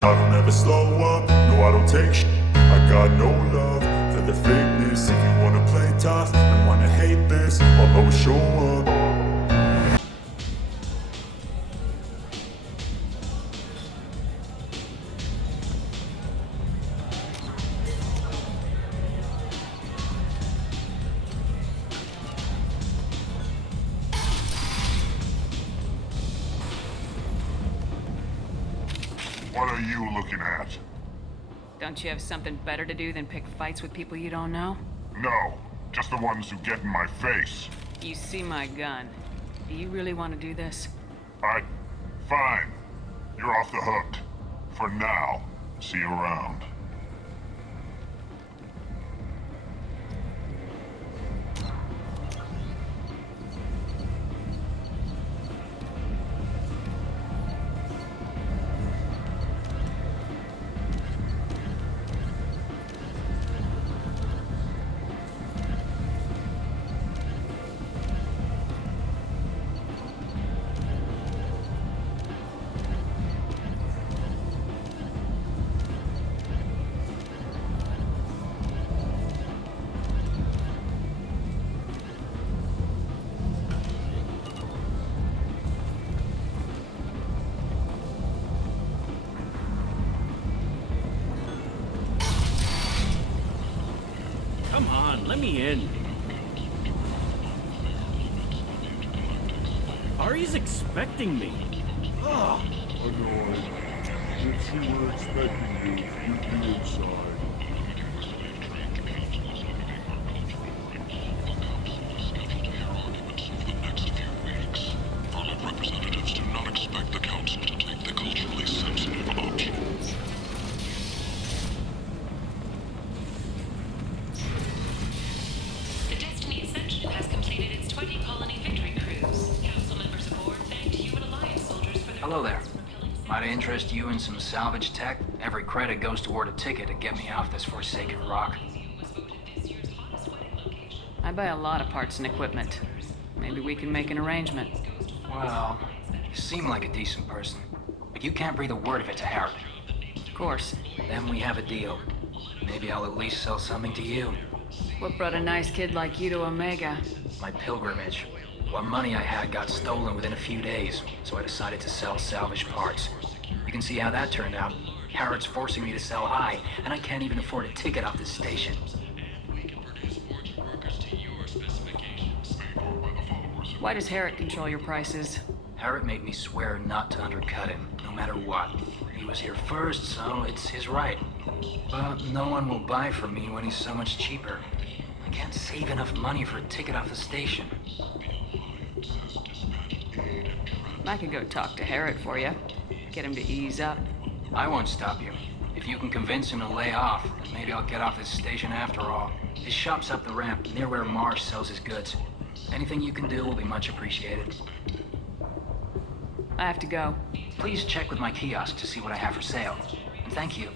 I don't ever slow up, no I don't take shit. I got no love for the fakeness. If you wanna play tough and wanna hate this, I'll always show up. What are you looking at? Don't you have something better to do than pick fights with people you don't know? No, just the ones who get in my face. You see my gun. Do you really want to do this? Fine. You're off the hook. For now. See you around. Come on, let me in. Ari's expecting me. Ugh. Annoying. If she were expecting you, you'd be inside. Representatives do not expect the council to take the culturally sensitive approach. The Destiny Ascension has completed its 20-colony victory cruise. Council members aboard thanked UN Alliance soldiers for their... Hello there. Might I interest you in some salvage tech? Every credit goes toward a ticket to get me off this forsaken rock. Was voted this year's hottest wedding location. I buy a lot of parts and equipment. Maybe we can make an arrangement. Well, you seem like a decent person, but you can't breathe a word of it to Harrod. Of course. Then we have a deal. Maybe I'll at least sell something to you. What brought a nice kid like you to Omega? My pilgrimage. What money I had got stolen within a few days, so I decided to sell salvage parts. You can see how that turned out. Harrod's forcing me to sell high, and I can't even afford a ticket off this station. Why does Harrod control your prices? Harrod made me swear not to undercut him, no matter what. He was here first, so it's his right. But no one will buy from me when he's so much cheaper. I can't save enough money for a ticket off the station. I could go talk to Harrod for you. Get him to ease up. I won't stop you. If you can convince him to lay off, then maybe I'll get off this station after all. His shop's up the ramp, near where Marsh sells his goods. Anything you can do will be much appreciated. I have to go. Please check with my kiosk to see what I have for sale. And thank you.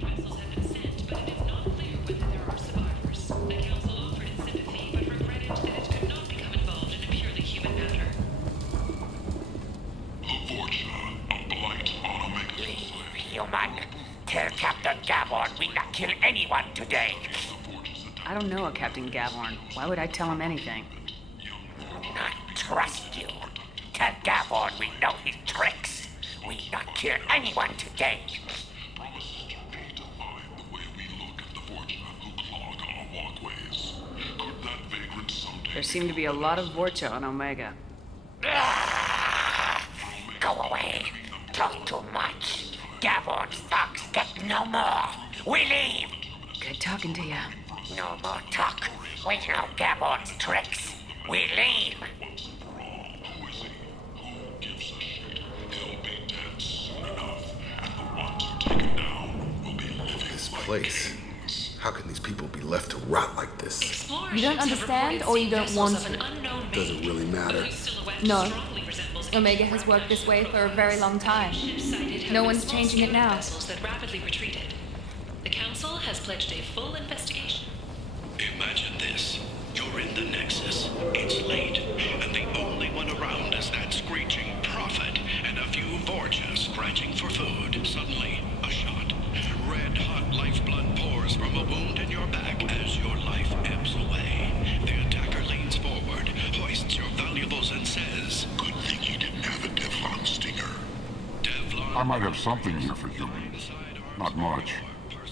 Vessels have been sent, but it is not clear whether there are survivors. The council offered its sympathy, but regretted that it could not become involved in a purely human matter. The Vorcha of Blight on Omega. Human, tell Captain Gavorn we not kill anyone today. I don't know a Captain Gavorn. Why would I tell him anything? Not trust you. Tell Gavorn we know his tricks. We not kill anyone today. Promises to redefine the way we look at the Vorcha who clog our walkways. Could that vagrant someday... There seem to be a lot of Vorcha on Omega. Go away. Talk too much. Gavorn's thugs get no more. We leave. Good talking to you. No more talk. We know Gavorn's tricks. We leave. Who is he? Who gives a shit? He'll be dead soon enough, and the ones who take him down will be living This like place. kings. How can these people be left to rot like this? Explorers You don't have understand, reported or you seeing don't vessels want of an to? unknown Does it make, really matter? whose silhouette No. strongly resembles Omega has worked this way for a very long time. No one's changing it now. Vessels that rapidly retreated. The council has pledged a full investigation. Imagine this. You're in the Nexus. It's late, and the only one around is that screeching prophet and a few Vorcha scratching I might have something here for humans. Not much.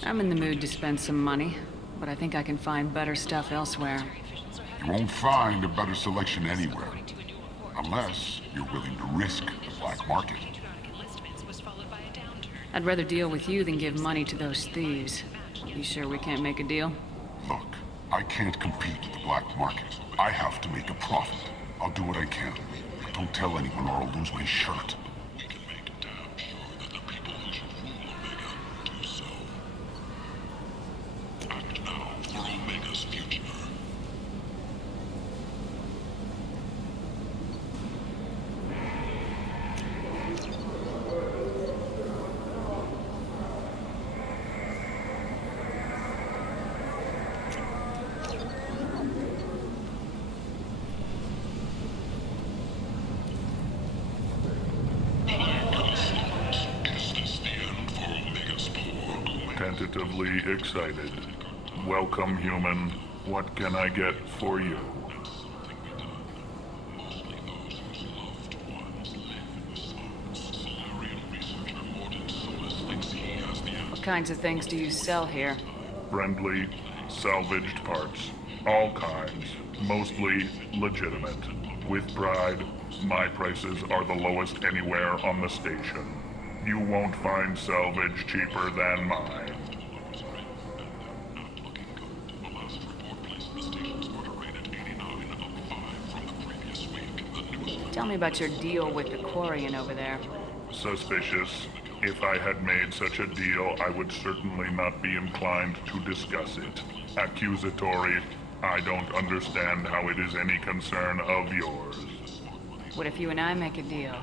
I'm in the mood to spend some money, but I think I can find better stuff elsewhere. You won't find a better selection anywhere. Unless you're willing to risk the black market. I'd rather deal with you than give money to those thieves. You sure we can't make a deal? Look, I can't compete with the black market. I have to make a profit. I'll do what I can. But don't tell anyone or I'll lose my shirt. We can make damn sure that the people who should rule Omega do so. And now for Omega's future. Tentatively excited. Welcome, human. What can I get for you? What kinds of things do you sell here? Friendly, salvaged parts. All kinds. Mostly legitimate. With pride, my prices are the lowest anywhere on the station. You won't find salvage cheaper than mine. Tell me about your deal with the Quarian over there. Suspicious. If I had made such a deal, I would certainly not be inclined to discuss it. Accusatory. I don't understand how it is any concern of yours. What if you and I make a deal?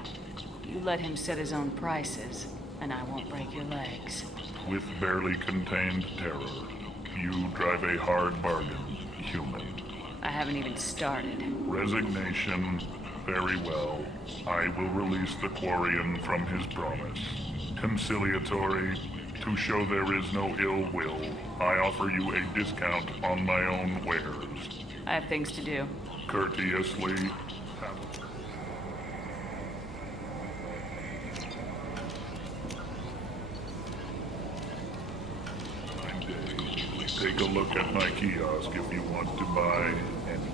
You let him set his own prices, and I won't break your legs. With barely contained terror, you drive a hard bargain, human. I haven't even started. Resignation. Very well. I will release the Quarian from his promise. Conciliatory. To show there is no ill will, I offer you a discount on my own wares. I have things to do. Courteously. Take a look at my kiosk if you want to buy anything.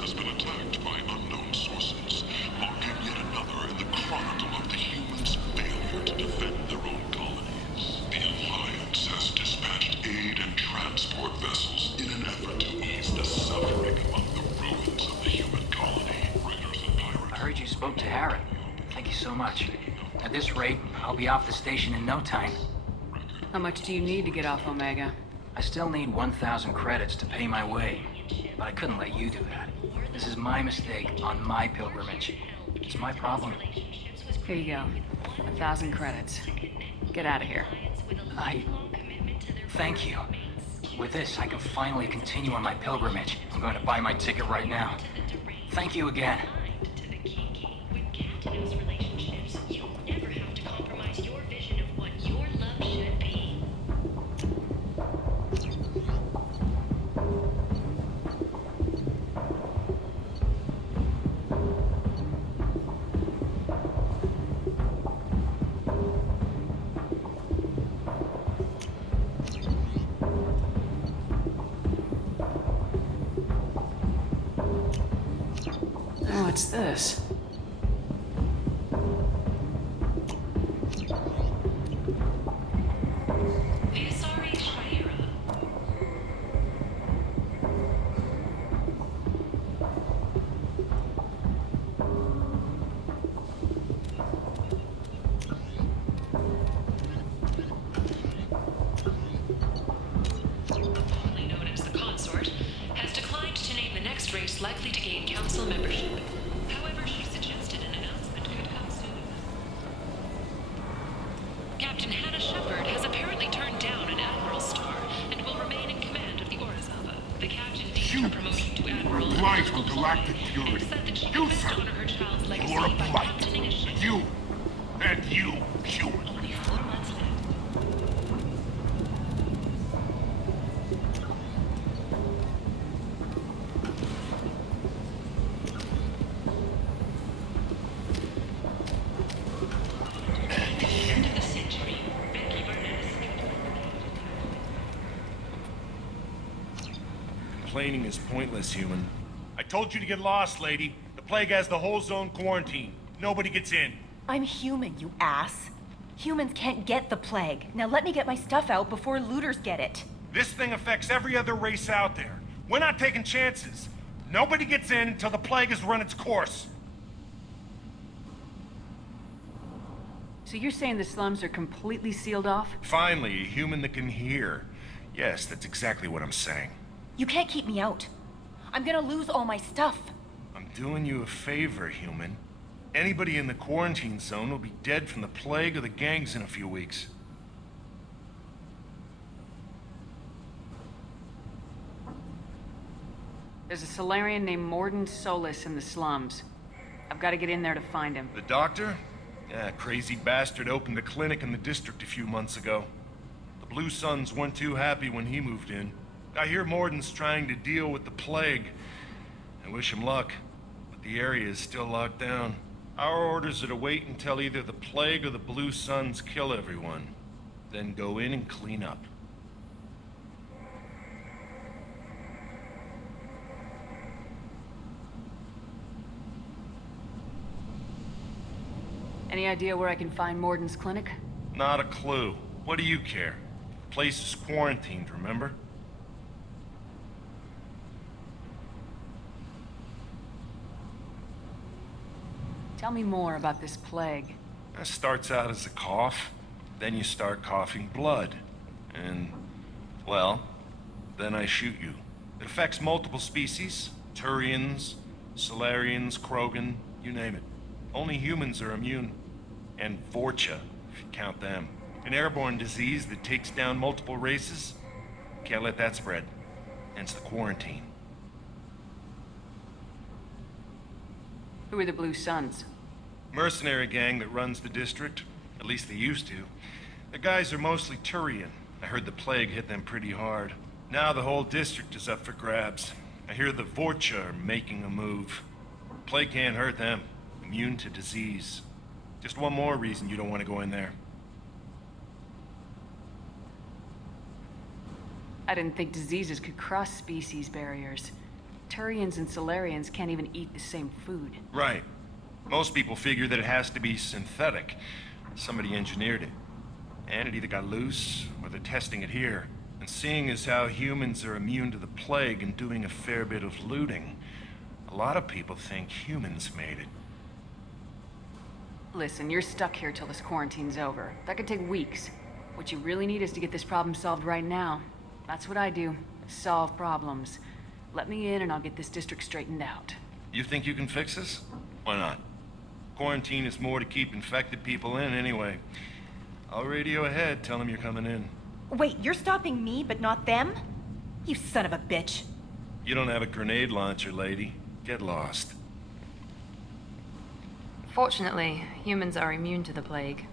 Has been attacked by unknown sources, marking yet another in the chronicle of the humans' failure to defend their own colonies. The Alliance has dispatched aid and transport vessels in an effort to ease the suffering among the ruins of the human colony. Raiders and pirates. I heard you spoke to Harrod. Thank you so much. At this rate, I'll be off the station in no time. How much do you need to get off Omega? I still need 1,000 credits to pay my way, but I couldn't let you do that. This is my mistake on my pilgrimage. It's my problem. Here you go. 1,000 credits. Get out of here. Thank you. With this, I can finally continue on my pilgrimage. I'm going to buy my ticket right now. Thank you again. What's this? Formerly known as the Consort, has declined to name the next race likely to gain council membership. However, she suggested an announcement could come soon. Captain Hannah Shepard has apparently turned down an Admiral Star and You, for promotion to admiral. blight on galactic purity. Said that she You, wished to sir, honor her child's legacy you are a by blight. sending a ship You, and you, human. only 4 months later. End of the century. Becky Burness. Complaining is pointless, human. I told you to get lost, lady. The plague has the whole zone quarantined. Nobody gets in. I'm human, you ass. Humans can't get the plague. Now let me get my stuff out before looters get it. This thing affects every other race out there. We're not taking chances. Nobody gets in until the plague has run its course. So you're saying the slums are completely sealed off? Finally, a human that can hear. Yes, that's exactly what I'm saying. You can't keep me out. I'm gonna lose all my stuff. I'm doing you a favor, human. Anybody in the quarantine zone will be dead from the plague or the gangs in a few weeks. There's a Solarian named Morden Solis in the slums. I've got to get in there to find him. The doctor? Yeah, crazy bastard opened a clinic in the district a few months ago. The Blue Suns weren't too happy when he moved in. I hear Morden's trying to deal with the plague. I wish him luck, but the area is still locked down. Our orders are to wait until either the plague or the Blue Suns kill everyone, then go in and clean up. Any idea where I can find Morden's clinic? Not a clue. What do you care? The place is quarantined, remember? Tell me more about this plague. It starts out as a cough, then you start coughing blood. And, well, then I shoot you. It affects multiple species. Turians, Solarians, Krogan, you name it. Only humans are immune. And Vorcha, if you count them. An airborne disease that takes down multiple races. Can't let that spread. Hence the quarantine. Who are the Blue Suns? Mercenary gang that runs the district. At least they used to. The guys are mostly Turian. I heard the plague hit them pretty hard. Now the whole district is up for grabs. I hear the Vorcha are making a move. Plague can't hurt them. Immune to disease. Just one more reason you don't want to go in there. I didn't think diseases could cross species barriers. Turians and Solarians can't even eat the same food. Right. Most people figure that it has to be synthetic. Somebody engineered it. And it either got loose, or they're testing it here. And seeing as how humans are immune to the plague and doing a fair bit of looting, a lot of people think humans made it. Listen, you're stuck here till this quarantine's over. That could take weeks. What you really need is to get this problem solved right now. That's what I do. Solve problems. Let me in and I'll get this district straightened out. You think you can fix this? Why not? Quarantine is more to keep infected people in anyway. I'll radio ahead, tell them you're coming in. Wait, you're stopping me, but not them? You son of a bitch. You don't have a grenade launcher, lady. Get lost. Fortunately, humans are immune to the plague.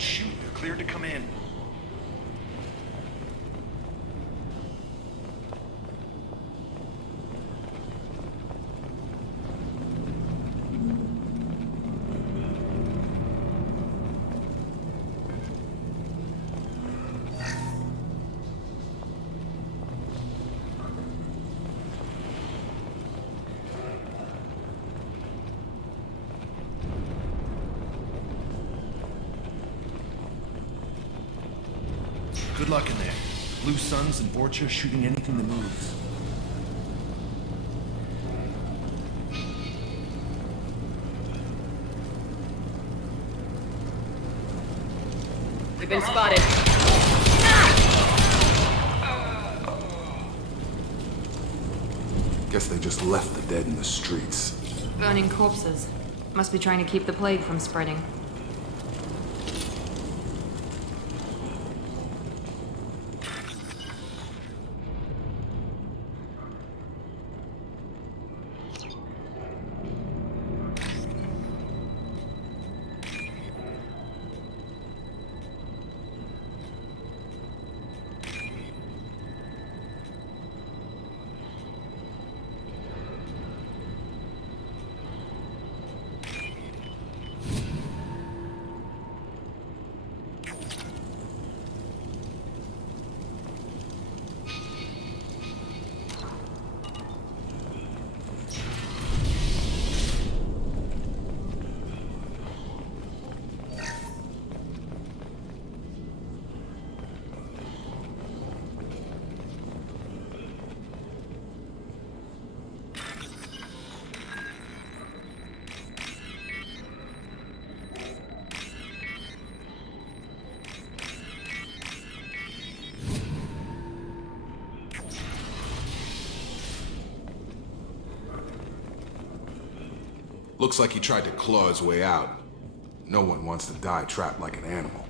Don't shoot. You're cleared to come in. Good luck in there. Blue Suns and Vorcha shooting anything that moves. We've been spotted. Guess they just left the dead in the streets. Burning corpses. Must be trying to keep the plague from spreading. Looks like he tried to claw his way out. No one wants to die trapped like an animal.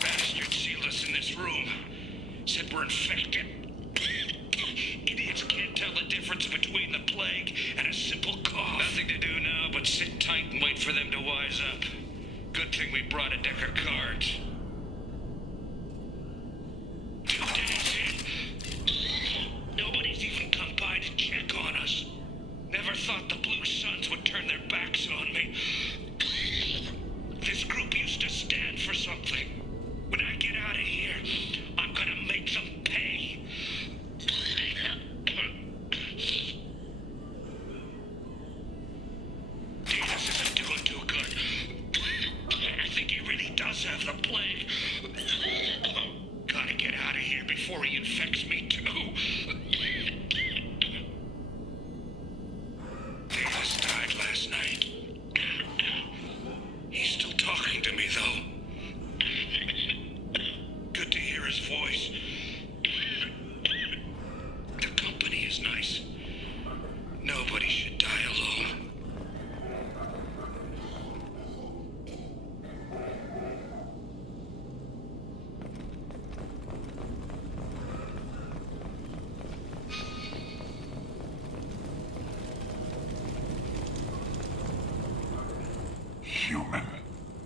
Bastard sealed us in this room. Said we're infected. Idiots can't tell the difference between the plague and a simple cough. Nothing to do now but sit tight and wait for them to wise up. Good thing we brought a deck of cards. 2 days in. Nobody's even come by to check on us. Never thought the Blue Suns would turn their backs on me. This group used to stand for something. When I get out of here, I'm gonna make them pay. Davis isn't doing too good. I think he really does have the plague. Gotta get out of here before he infects me too. Davis died last night. He's still talking to me though. Good to hear his voice. The company is nice. Nobody should die alone. Human.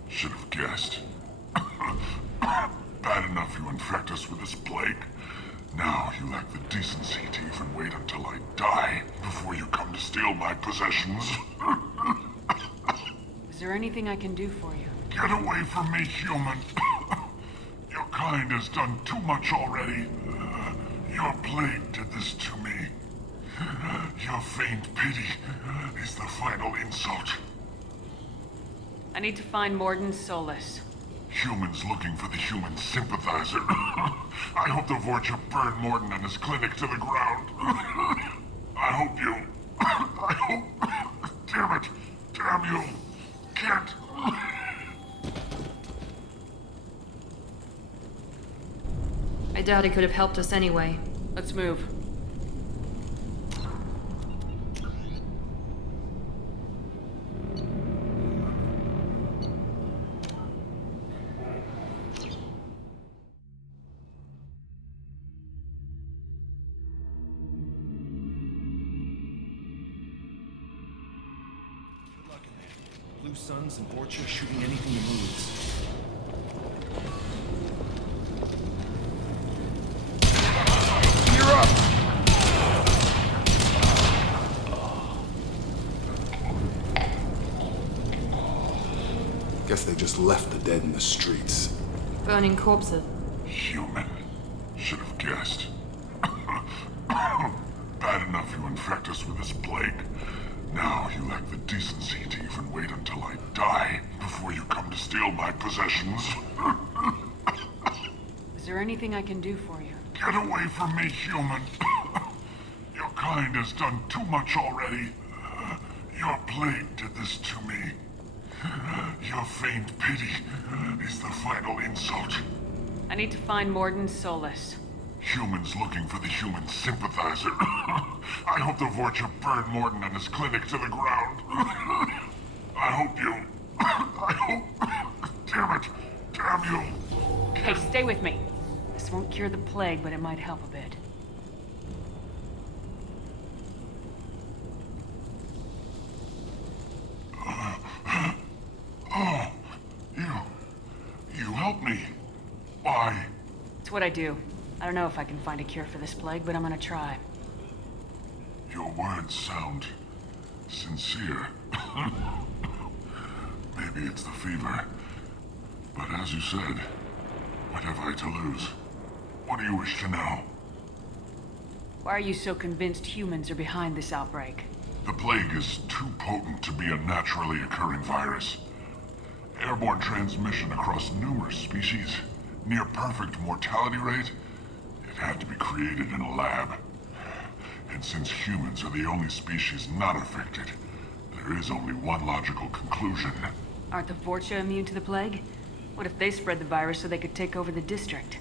Should have guessed. Bad enough you infect us with this plague. Now you lack the decency to even wait until I die before you come to steal my possessions. Is there anything I can do for you? Get away from me, human. Your kind has done too much already. Your plague did this to me. Your faint pity is the final insult. I need to find Morden Solus. Humans looking for the human sympathizer. I hope the Vorcha burned Morden and his clinic to the ground. I hope you... I hope... Damn it. Damn you. Can't... I doubt he could have helped us anyway. Let's move. Blue Suns and Vorcha shooting anything that moves. You're up! Guess they just left the dead in the streets. Burning corpses. Human. Should have guessed. Bad enough you infect us with this plague. Now you lack the decency to even wait until I die before you come to steal my possessions. Is there anything I can do for you? Get away from me, human. Your kind has done too much already. Your plague did this to me. Your feigned pity is the final insult. I need to find Morden Solus. Humans looking for the human sympathizer. I hope the Vorcha burned Morden and his clinic to the ground. I hope you... I hope... Damn it. Damn you. Hey, stay with me. This won't cure the plague, but it might help a bit. Oh, you helped me. Why? It's what I do. I don't know if I can find a cure for this plague, but I'm gonna try. Your words sound sincere. Maybe it's the fever. But as you said, what have I to lose? What do you wish to know? Why are you so convinced humans are behind this outbreak? The plague is too potent to be a naturally occurring virus. Airborne transmission across numerous species, near perfect mortality rate. It had to be created in a lab. And since humans are the only species not affected, there is only one logical conclusion. Aren't the Vorcha immune to the plague? What if they spread the virus so they could take over the district?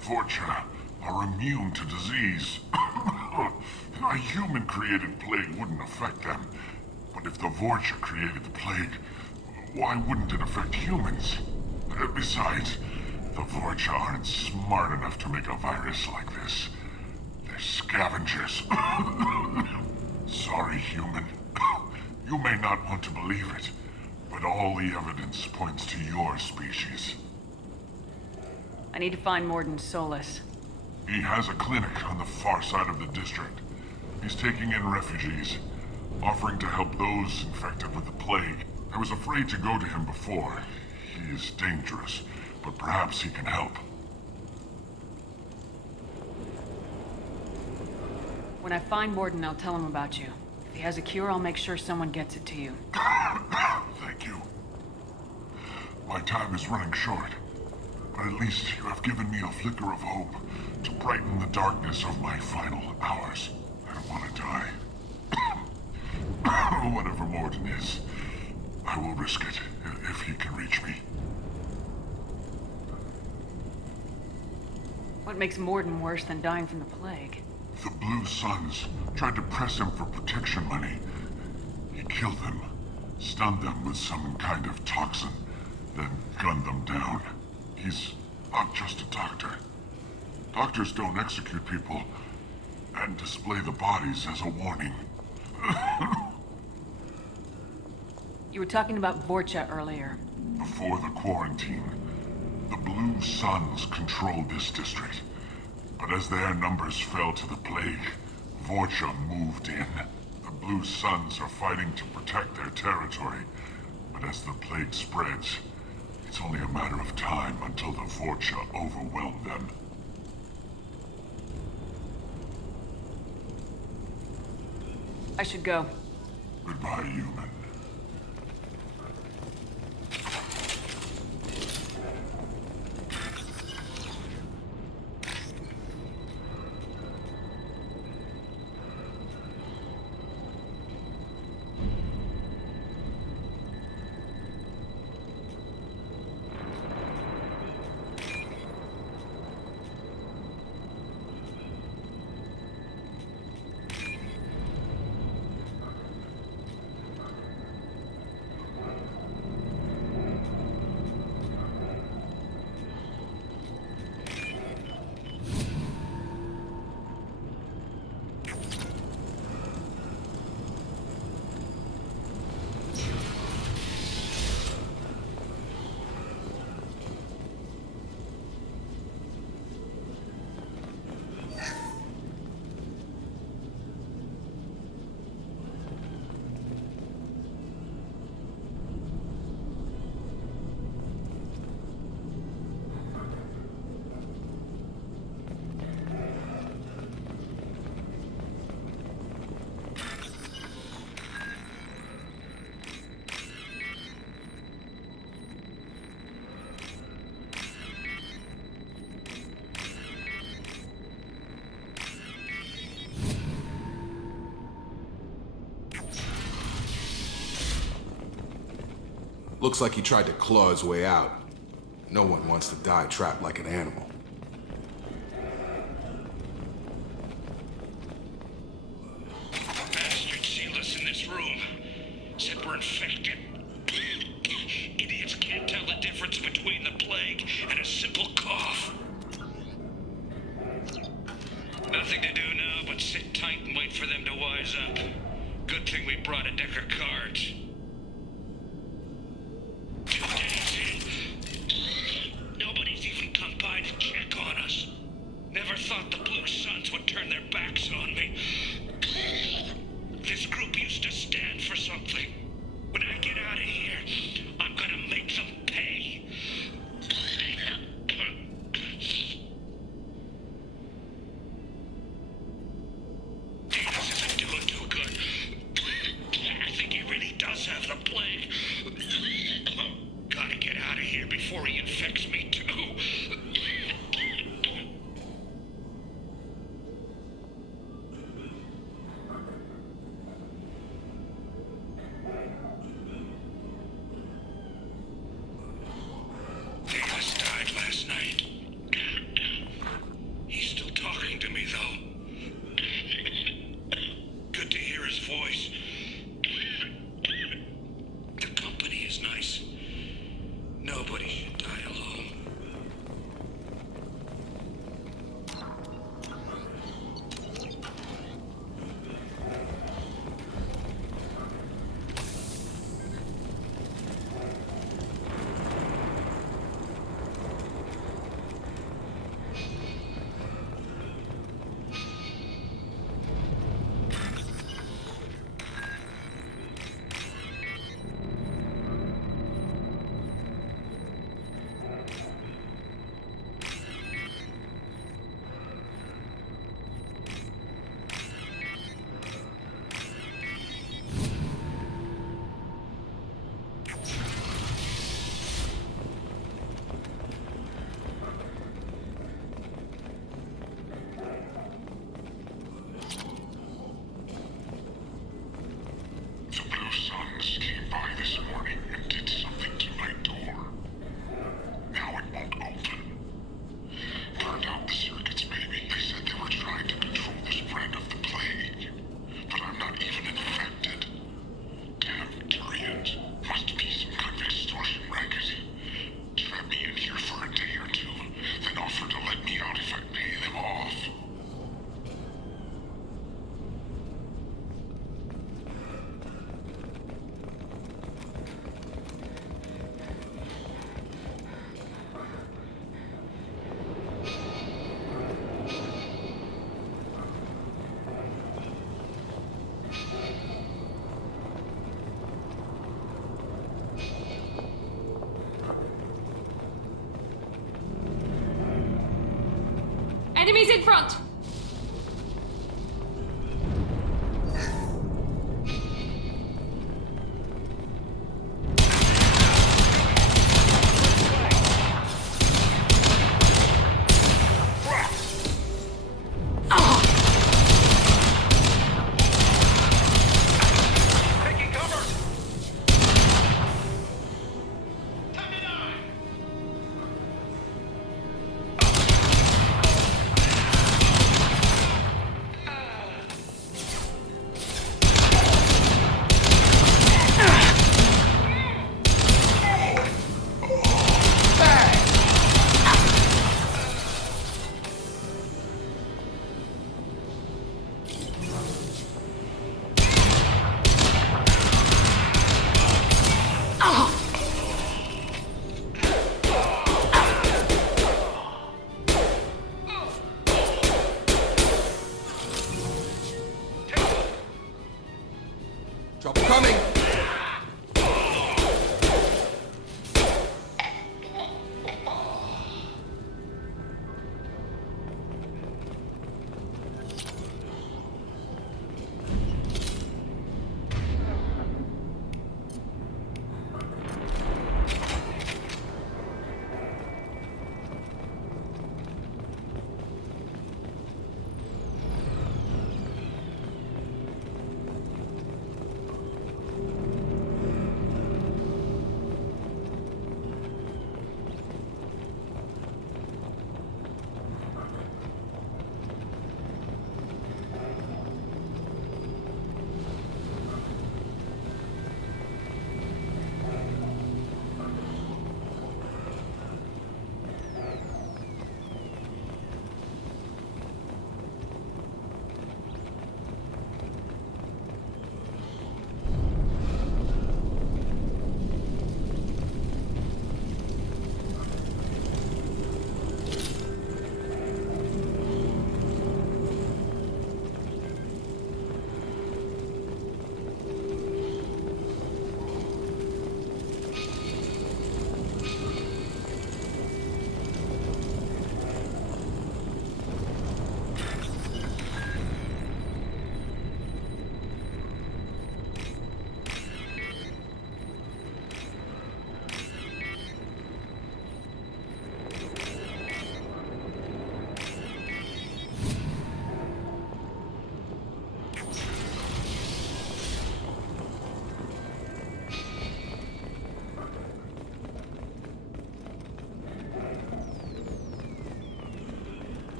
Vorcha are immune to disease. A human-created plague wouldn't affect them. But if the Vorcha created the plague, why wouldn't it affect humans? Besides, the Vorcha aren't smart enough to make a virus like this. They're scavengers. Sorry, human. You may not want to believe it, but all the evidence points to your species. I need to find Morden Solus. He has a clinic on the far side of the district. He's taking in refugees, offering to help those infected with the plague. I was afraid to go to him before. He is dangerous, but perhaps he can help. When I find Morden, I'll tell him about you. If he has a cure, I'll make sure someone gets it to you. Thank you. My time is running short, but at least you have given me a flicker of hope to brighten the darkness of my final hours. I don't want to die. Whatever Morden is, I will risk it if he can reach me. What makes Morden worse than dying from the plague? The Blue Suns tried to press him for protection money. He killed them, stunned them with some kind of toxin, then gunned them down. He's not just a doctor. Doctors don't execute people and display the bodies as a warning. You were talking about Vorcha earlier. Before the quarantine, the Blue Suns controlled this district. But as their numbers fell to the plague, Vorcha moved in. The Blue Suns are fighting to protect their territory. But as the plague spreads, it's only a matter of time until the Vorcha overwhelm them. I should go. Goodbye, human. Looks like he tried to claw his way out. No one wants to die trapped like an animal. Bastard sealed us in this room. Said we're infected. Idiots can't tell the difference between the plague and a simple cough. Nothing to do now but sit tight and wait for them to wise up. Good thing we brought a deck of cards. 2 days in. Nobody's even come by to check on us. Never thought the Blue Suns would turn their backs on me. This group used to stand for something. When I get out of here, I'm gonna make them pay. This isn't doing too good. I think he really does have the plague. Gotta get out of here before he infects me too. Davis died last night. He's still talking to me, though. Good to hear his voice. The company is nice. Nobody should die alone. The Blue Suns came by this morning and did something to my door. Now it won't open. Turned out the circuits, maybe. They said they were trying to control the spread of the plague. But I'm not even infected. Damn Turians. Must be some kind of extortion racket. Trap me in here for a day or two, then offer to let me out if I pay them off. Enemies in front!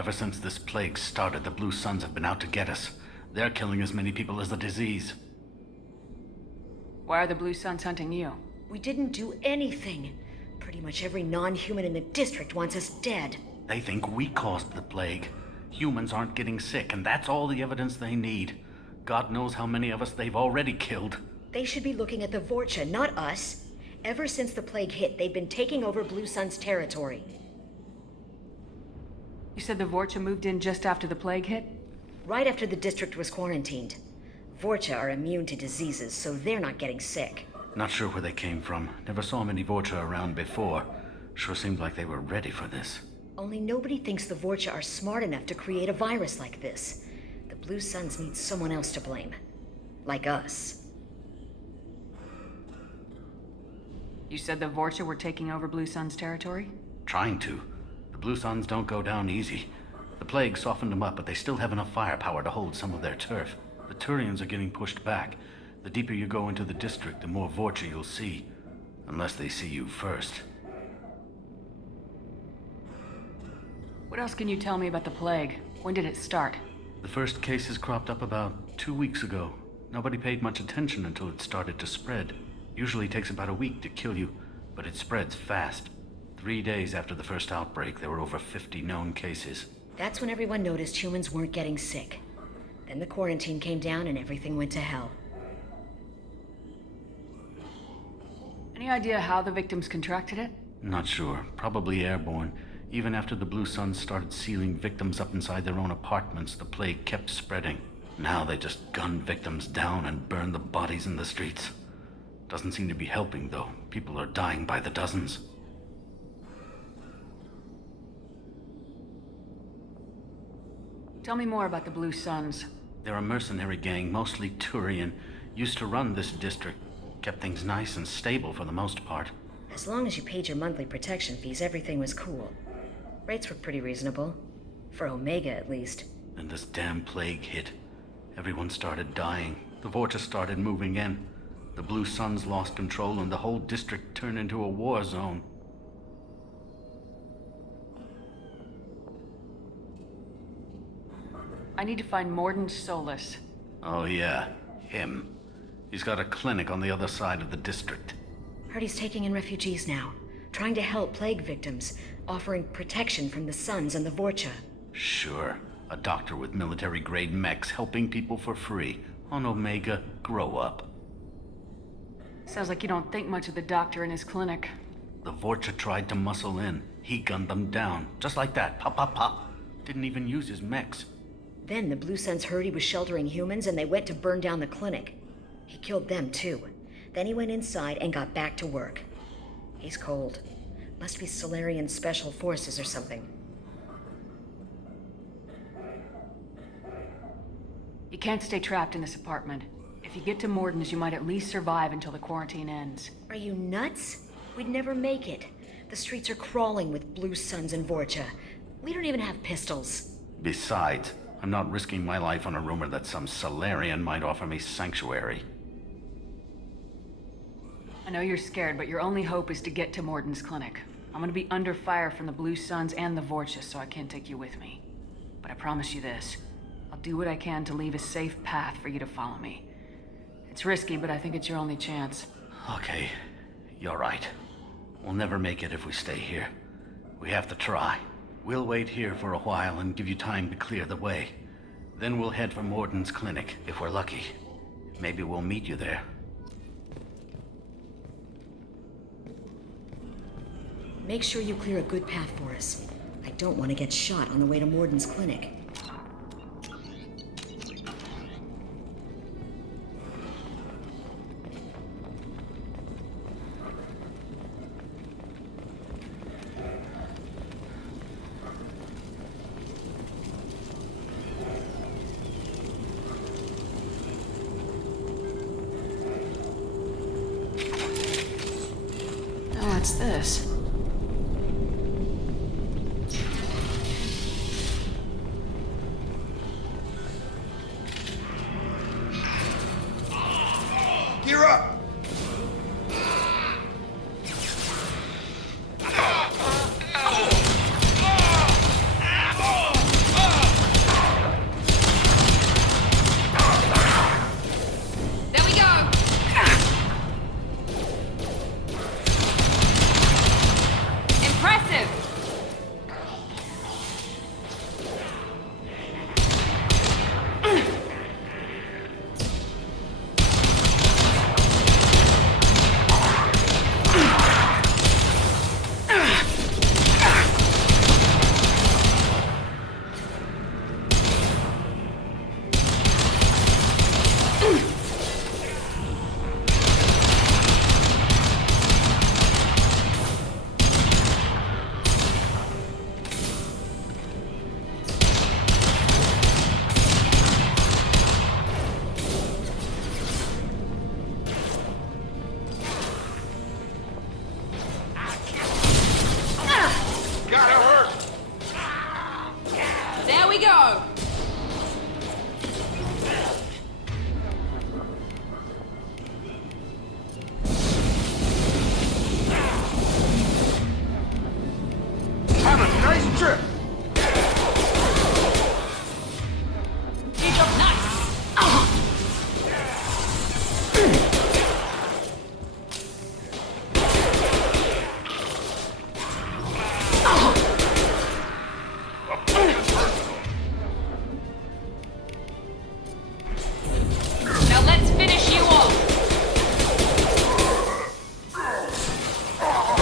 Ever since this plague started, the Blue Suns have been out to get us. They're killing as many people as the disease. Why are the Blue Suns hunting you? We didn't do anything. Pretty much every non-human in the district wants us dead. They think we caused the plague. Humans aren't getting sick, and that's all the evidence they need. God knows how many of us they've already killed. They should be looking at the Vorcha, not us. Ever since the plague hit, they've been taking over Blue Sun's territory. You said the Vorcha moved in just after the plague hit? Right after the district was quarantined. Vorcha are immune to diseases, so they're not getting sick. Not sure where they came from. Never saw many Vorcha around before. Sure seemed like they were ready for this. Only nobody thinks the Vorcha are smart enough to create a virus like this. The Blue Suns need someone else to blame. Like us. You said the Vorcha were taking over Blue Sun's territory? Trying to. The Blue Suns don't go down easy. The plague softened them up, but they still have enough firepower to hold some of their turf. The Turians are getting pushed back. The deeper you go into the district, the more Vorcha you'll see. Unless they see you first. What else can you tell me about the plague? When did it start? The first cases cropped up about 2 weeks ago. Nobody paid much attention until it started to spread. Usually takes about a week to kill you, but it spreads fast. 3 days after the first outbreak, there were over 50 known cases. That's when everyone noticed humans weren't getting sick. Then the quarantine came down and everything went to hell. Any idea how the victims contracted it? Not sure. Probably airborne. Even after the Blue Suns started sealing victims up inside their own apartments, the plague kept spreading. Now they just gun victims down and burn the bodies in the streets. Doesn't seem to be helping, though. People are dying by the dozens. Tell me more about the Blue Suns. They're a mercenary gang, mostly Turian. Used to run this district. Kept things nice and stable for the most part. As long as you paid your monthly protection fees, everything was cool. Rates were pretty reasonable. For Omega, at least. Then this damn plague hit. Everyone started dying. The Vorcha started moving in. The Blue Suns lost control and the whole district turned into a war zone. I need to find Mordin Solus. Oh yeah, him. He's got a clinic on the other side of the district. Heard he's taking in refugees now. Trying to help plague victims. Offering protection from the Suns and the Vorcha. Sure. A doctor with military-grade mechs helping people for free. On Omega, grow up. Sounds like you don't think much of the doctor in his clinic. The Vorcha tried to muscle in. He gunned them down. Just like that. Pop, pop, pop. Didn't even use his mechs. Then the Blue Suns heard he was sheltering humans and they went to burn down the clinic. He killed them too. Then he went inside and got back to work. He's cold. Must be Solarian Special Forces or something. You can't stay trapped in this apartment. If you get to Mordin's, you might at least survive until the quarantine ends. Are you nuts? We'd never make it. The streets are crawling with Blue Suns and Vorcha. We don't even have pistols. Besides, I'm not risking my life on a rumor that some Solarian might offer me sanctuary. I know you're scared, but your only hope is to get to Mordin's clinic. I'm gonna be under fire from the Blue Suns and the Vorcha, so I can't take you with me. But I promise you this. I'll do what I can to leave a safe path for you to follow me. It's risky, but I think it's your only chance. Okay, you're right. We'll never make it if we stay here. We have to try. We'll wait here for a while and give you time to clear the way. Then we'll head for Mordin's clinic, if we're lucky. Maybe we'll meet you there. Make sure you clear a good path for us. I don't want to get shot on the way to Mordin's clinic. Oh, what's this? Gear up!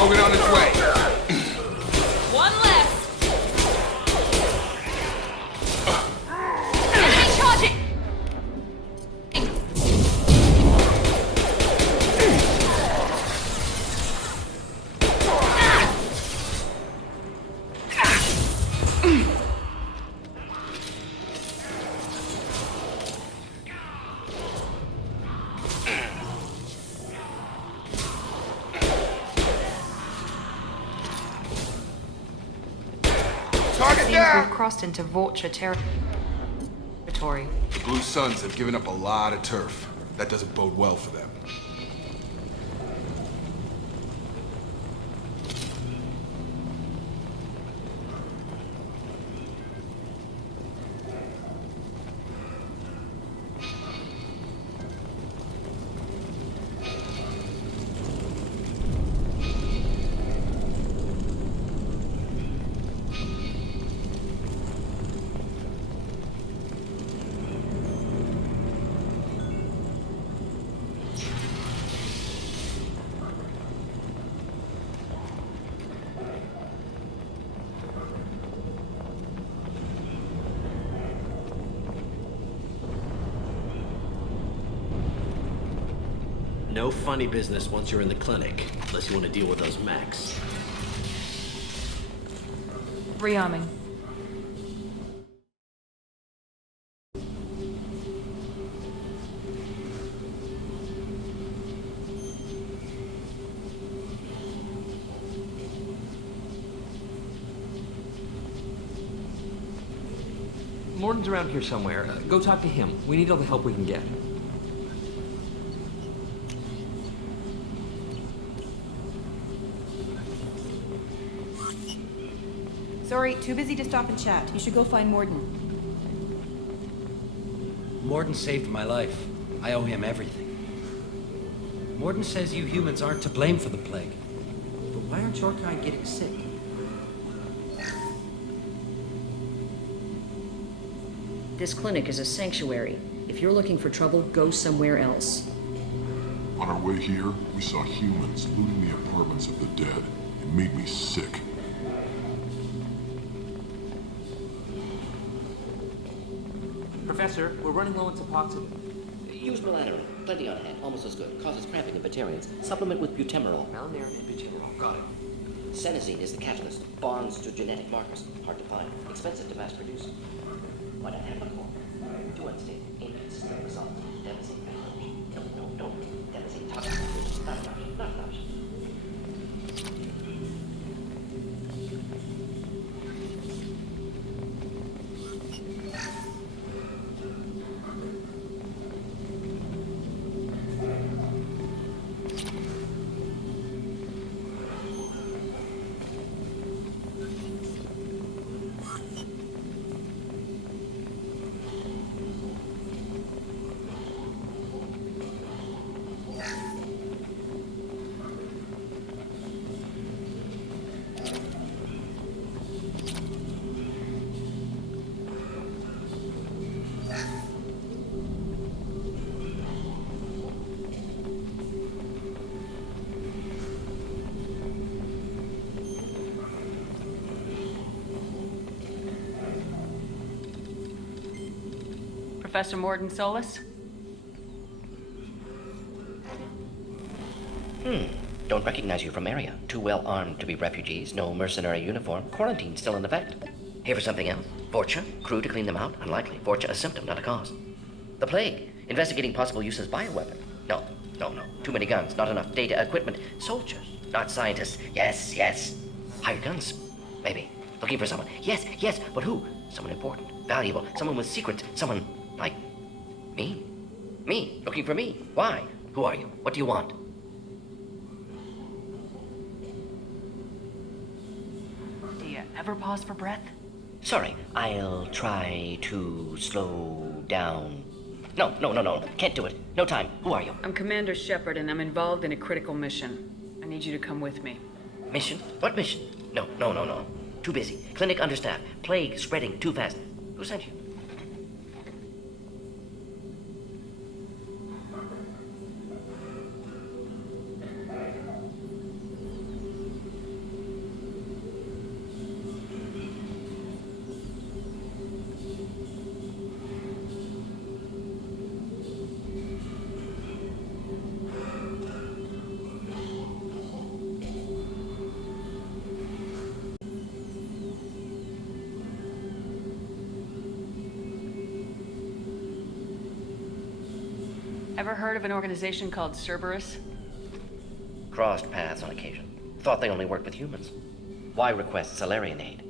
Krogan on his way. One less. Enemy charging. Target Seems down! we've crossed into Vorcha territory. The Blue Suns have given up a lot of turf. That doesn't bode well for them. No funny business once you're in the clinic, unless you want to deal with those mechs. Rearming. Morden's around here somewhere. Go talk to him. We need all the help we can get. Sorry, too busy to stop and chat. You should go find Morden. Morden saved my life. I owe him everything. Morden says you humans aren't to blame for the plague. But why aren't your kind getting sick? This clinic is a sanctuary. If you're looking for trouble, go somewhere else. On our way here, we saw humans looting the apartments of the dead. It made me sick. Professor, we're running low on Suboxone. Use melatonin. Plenty on hand. Almost as good. Causes cramping in vegetarians. Supplement with butemerol. Malnarin and butemerol. Got it. Senescene is the catalyst. Bonds to genetic markers. Hard to find. Expensive to mass produce. Why not have a core? To unstable. Inconsistent results. Devastating. No. Devastating toxic. Not an option. Not an option. Professor Morden Solus? Don't recognize you from area. Too well armed to be refugees. No mercenary uniform. Quarantine still in effect. Here for something else? Vorcha? Crew to clean them out? Unlikely. Vorcha a symptom, not a cause. The plague. Investigating possible use as bioweapon. No. Too many guns. Not enough data, equipment. Soldiers, not scientists. Yes. Hired guns. Maybe. Looking for someone. Yes. But who? Someone important. Valuable. Someone with secrets. Someone like me. Me. Looking for me. Why? Who are you? What do you want? Do you ever pause for breath? Sorry, I'll try to slow down. No. Can't do it. No time. Who are you? I'm Commander Shepard, and I'm involved in a critical mission. I need you to come with me. Mission? What mission? No. Too busy. Clinic understaffed. Plague spreading too fast. Who sent you? Ever heard of an organization called Cerberus? Crossed paths on occasion. Thought they only worked with humans. Why request Salarian aid?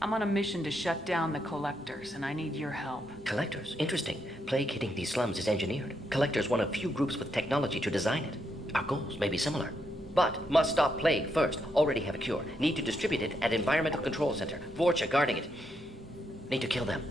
I'm on a mission to shut down the Collectors, and I need your help. Collectors? Interesting. Plague hitting these slums is engineered. Collectors one of few groups with technology to design it. Our goals may be similar. But must stop plague first. Already have a cure. Need to distribute it at Environmental Control Center. Vorcha guarding it. Need to kill them.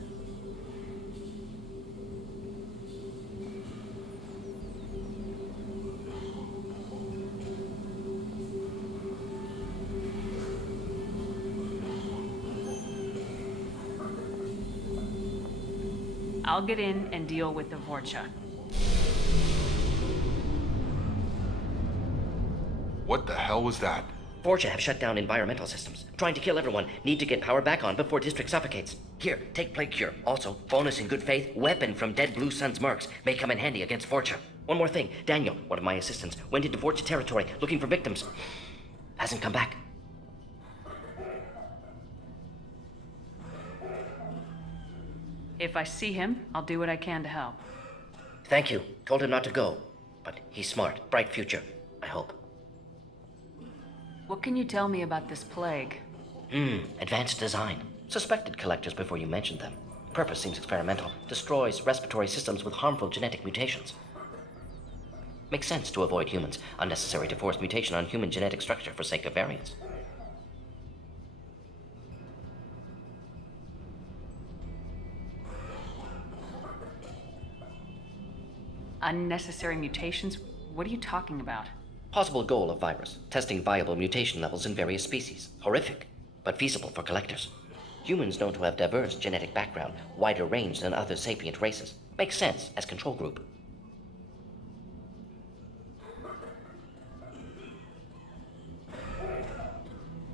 I'll get in and deal with the Vorcha. What the hell was that? Vorcha have shut down environmental systems. Trying to kill everyone. Need to get power back on before District suffocates. Here, take Plague Cure. Also, bonus in good faith, weapon from dead Blue Sun's mercs. May come in handy against Vorcha. One more thing. Daniel, one of my assistants, went into Vorcha territory looking for victims. Hasn't come back. If I see him, I'll do what I can to help. Thank you. Told him not to go. But he's smart. Bright future. I hope. What can you tell me about this plague? Advanced design. Suspected collectors before you mentioned them. Purpose seems experimental. Destroys respiratory systems with harmful genetic mutations. Makes sense to avoid humans. Unnecessary to force mutation on human genetic structure for sake of variance. Unnecessary mutations? What are you talking about? Possible goal of virus. Testing viable mutation levels in various species. Horrific, but feasible for collectors. Humans known to have diverse genetic background, wider range than other sapient races. Makes sense as control group.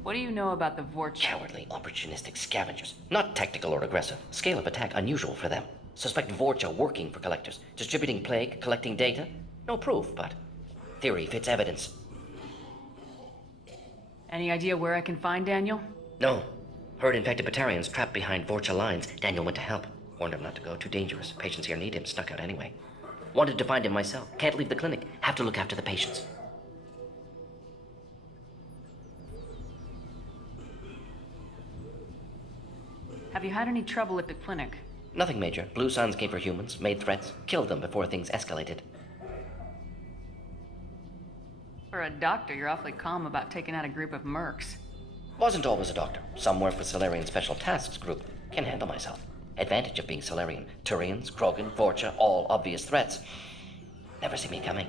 What do you know about the Vorcha? Cowardly, opportunistic scavengers. Not tactical or aggressive. Scale of attack unusual for them. Suspect Vorcha working for collectors. Distributing plague, collecting data. No proof, but theory fits evidence. Any idea where I can find Daniel? No. Heard infected Batarians trapped behind Vorcha lines. Daniel went to help. Warned him not to go. Too dangerous. Patients here need him. Snuck out anyway. Wanted to find him myself. Can't leave the clinic. Have to look after the patients. Have you had any trouble at the clinic? Nothing major. Blue Suns came for humans, made threats, killed them before things escalated. For a doctor, you're awfully calm about taking out a group of mercs. Wasn't always a doctor. Some work for Salarian Special Tasks Group. Can handle myself. Advantage of being Salarian. Turians, Krogan, Vorcha, all obvious threats. Never see me coming.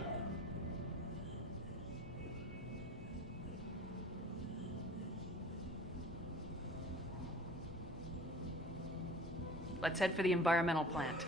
Let's head for the environmental plant.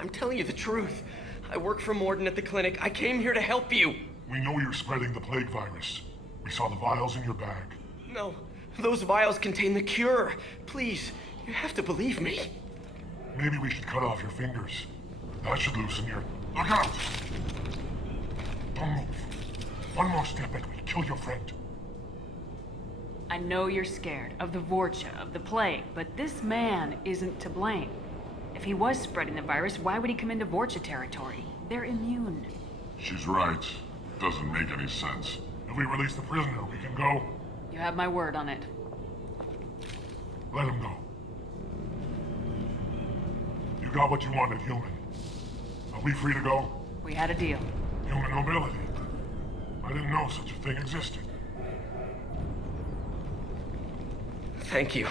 I'm telling you the truth. I work for Morden at the clinic. I came here to help you. We know you're spreading the plague virus. We saw the vials in your bag. No, those vials contain the cure. Please, you have to believe me. Maybe we should cut off your fingers. That should loosen your... Look out! Don't move. One more step and we kill your friend. I know you're scared of the Vorcha, of the plague, but this man isn't to blame. If he was spreading the virus, why would he come into Vorcha territory? They're immune. She's right. Doesn't make any sense. If we release the prisoner, we can go. You have my word on it. Let him go. You got what you wanted, human. Are we free to go? We had a deal. Human mobility. I didn't know such a thing existed. Thank you.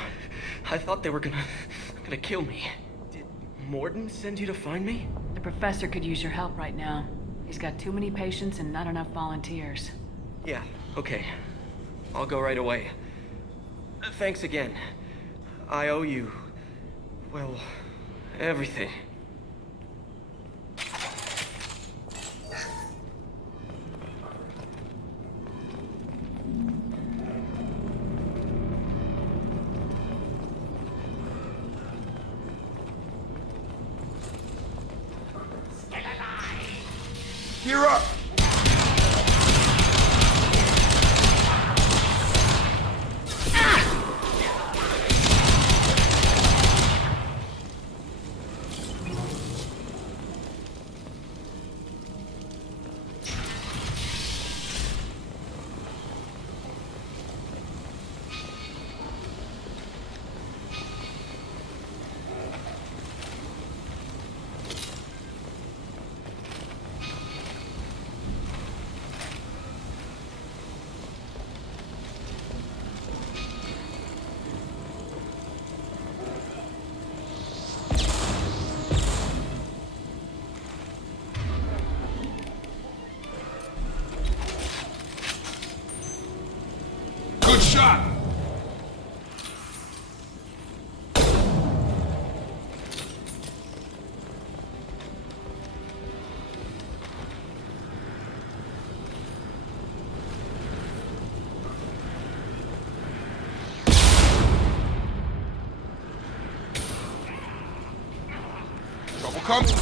I thought they were gonna kill me. Did Morden send you to find me? The professor could use your help right now. He's got too many patients and not enough volunteers. Yeah, okay. I'll go right away. Thanks again. I owe you, well, everything. Gear up! Good shot! Trouble coming.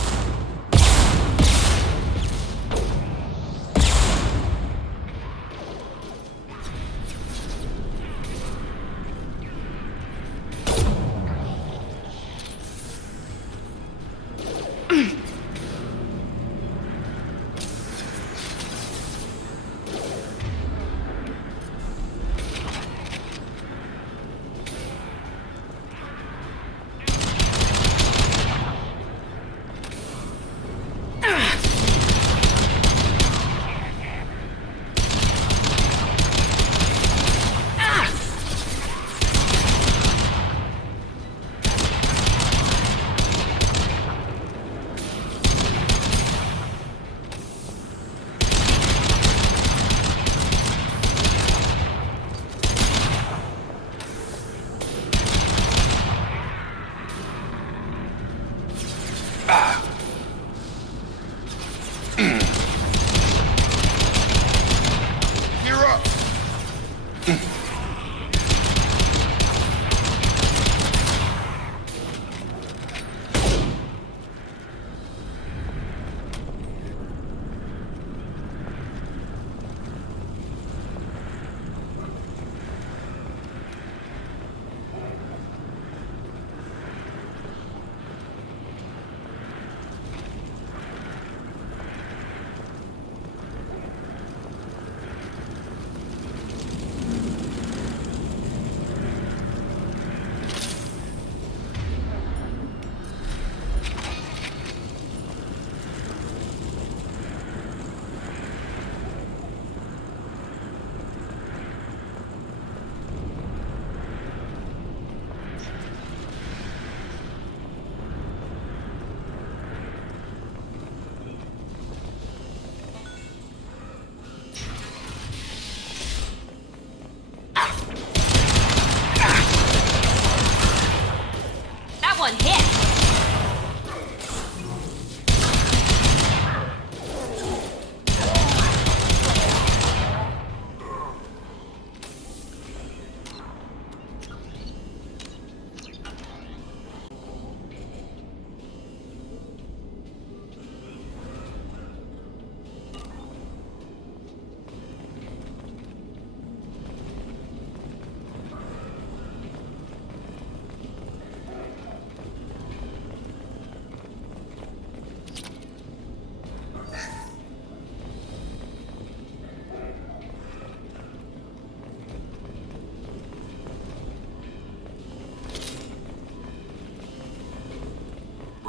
One hit.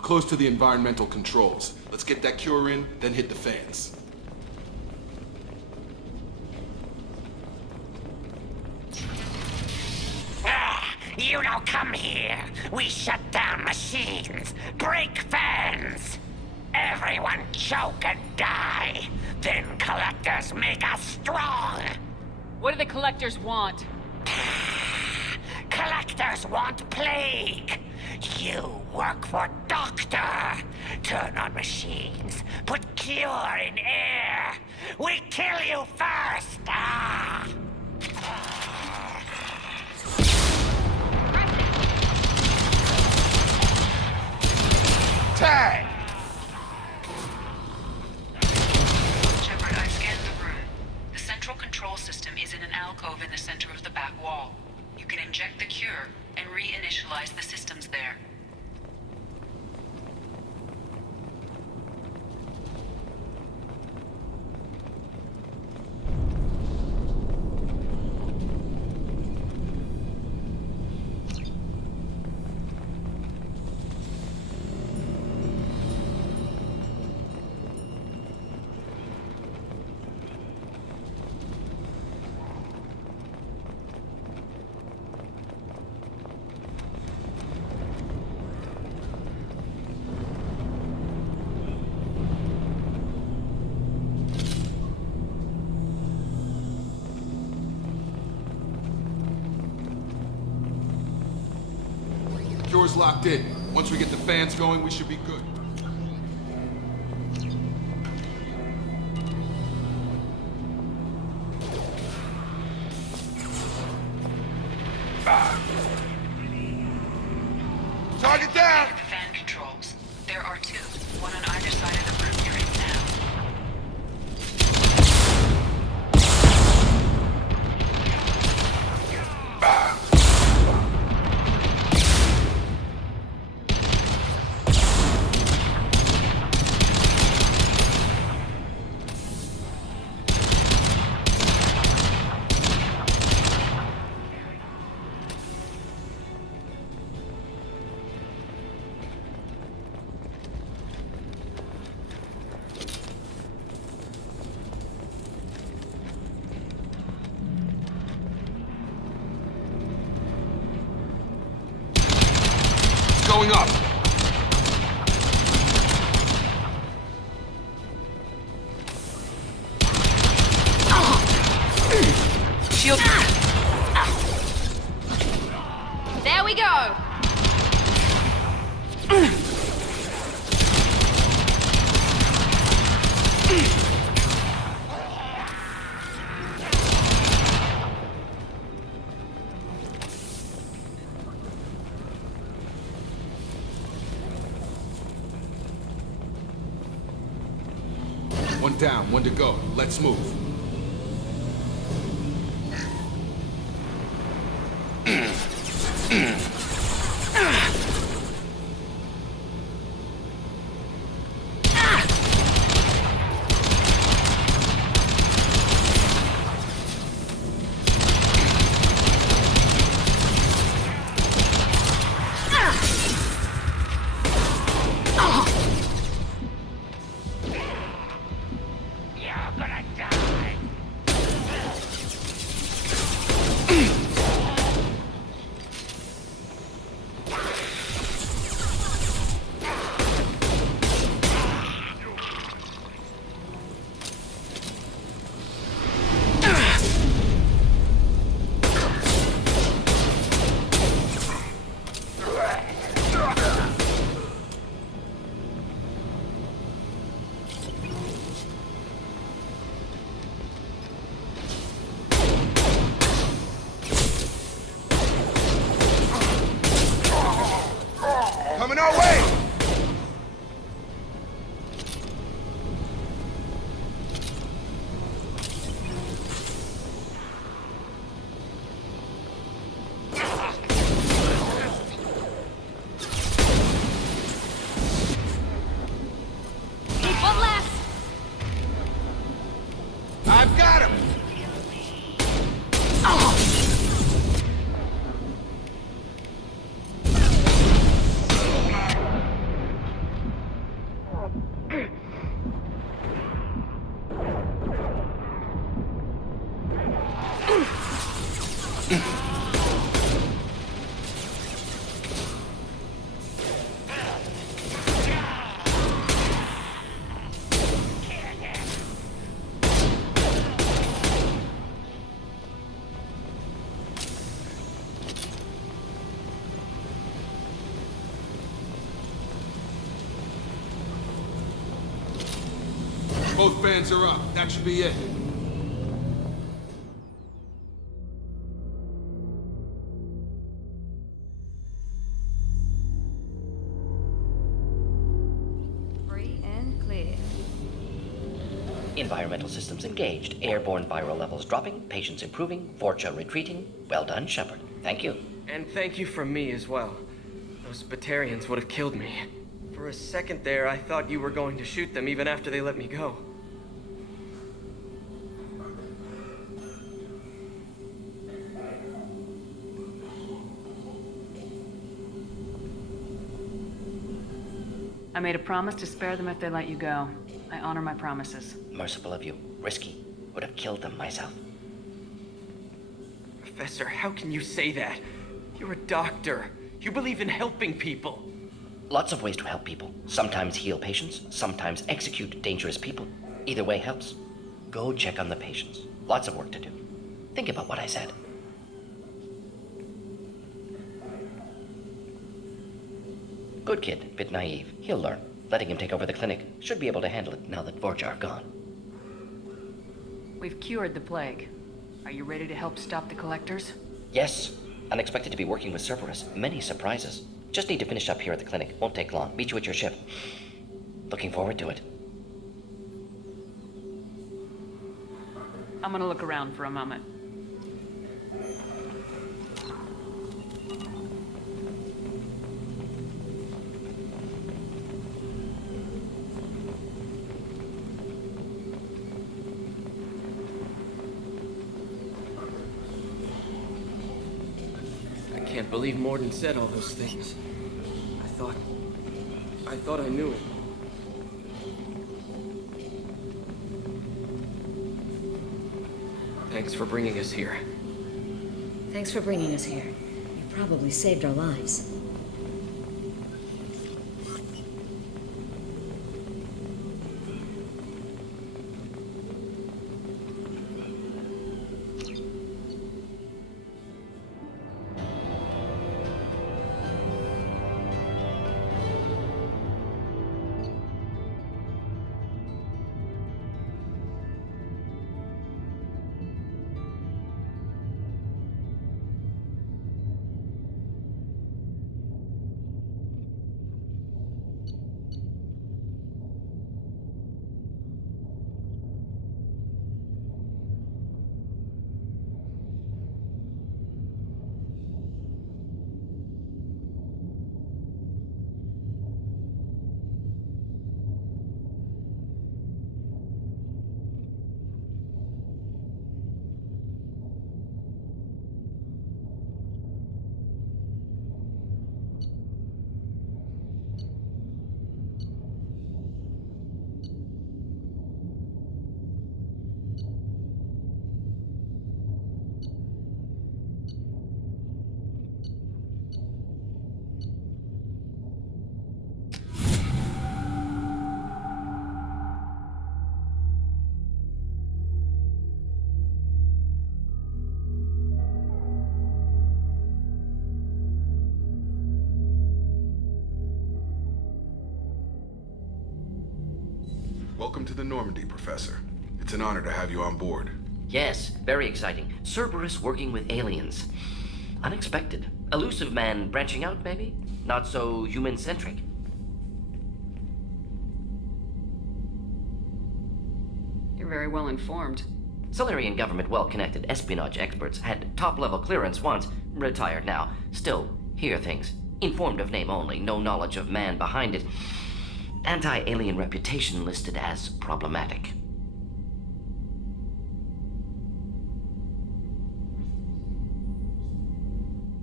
close to the environmental controls. Let's get that cure in, then hit the fans. You don't come here. We shut down machines, break fans. Everyone choke and die. Then collectors make us strong. What do the collectors want? Collectors want plague. You work for Doctor. Turn on machines. Put cure in air. We kill you first. Tag! Shepard, I've scanned the room. The central control system is in an alcove in the center of the back wall. You can inject the cure and reinitialize the systems there. Cure's locked in. Once we get the fans going, we should be good. Target down! The fan controls. There are two, one on either side of the room you're in now. Going up. Shield. There we go. One down, one to go. Let's move. Coming our way! One last. I've got him! Both fans are up. That should be it. Free and clear. Environmental systems engaged. Airborne viral levels dropping. Patients improving. Vorcha retreating. Well done, Shepard. Thank you. And thank you from me as well. Those Batarians would have killed me. For a second there, I thought you were going to shoot them even after they let me go. I made a promise to spare them if they let you go. I honor my promises. Merciful of you. Risky. Would have killed them myself. Professor, how can you say that? You're a doctor. You believe in helping people. Lots of ways to help people. Sometimes heal patients, sometimes execute dangerous people. Either way helps. Go check on the patients. Lots of work to do. Think about what I said. Good kid, bit naive. He'll learn. Letting him take over the clinic. Should be able to handle it now that Vorcha are gone. We've cured the plague. Are you ready to help stop the collectors? Yes. Unexpected to be working with Cerberus. Many surprises. Just need to finish up here at the clinic. Won't take long. Meet you at your ship. Looking forward to it. I'm gonna look around for a moment. I can't believe Morden said all those things. I thought I knew it. Thanks for bringing us here. Thanks for bringing us here. You probably saved our lives. Welcome to the Normandy, Professor. It's an honor to have you on board. Yes, very exciting. Cerberus working with aliens. Unexpected. Elusive man branching out, maybe? Not so human-centric. You're very well informed. Solarian government well-connected espionage experts had top-level clearance once, retired now. Still, hear things. Informed of name only, no knowledge of man behind it. Anti-alien reputation listed as problematic.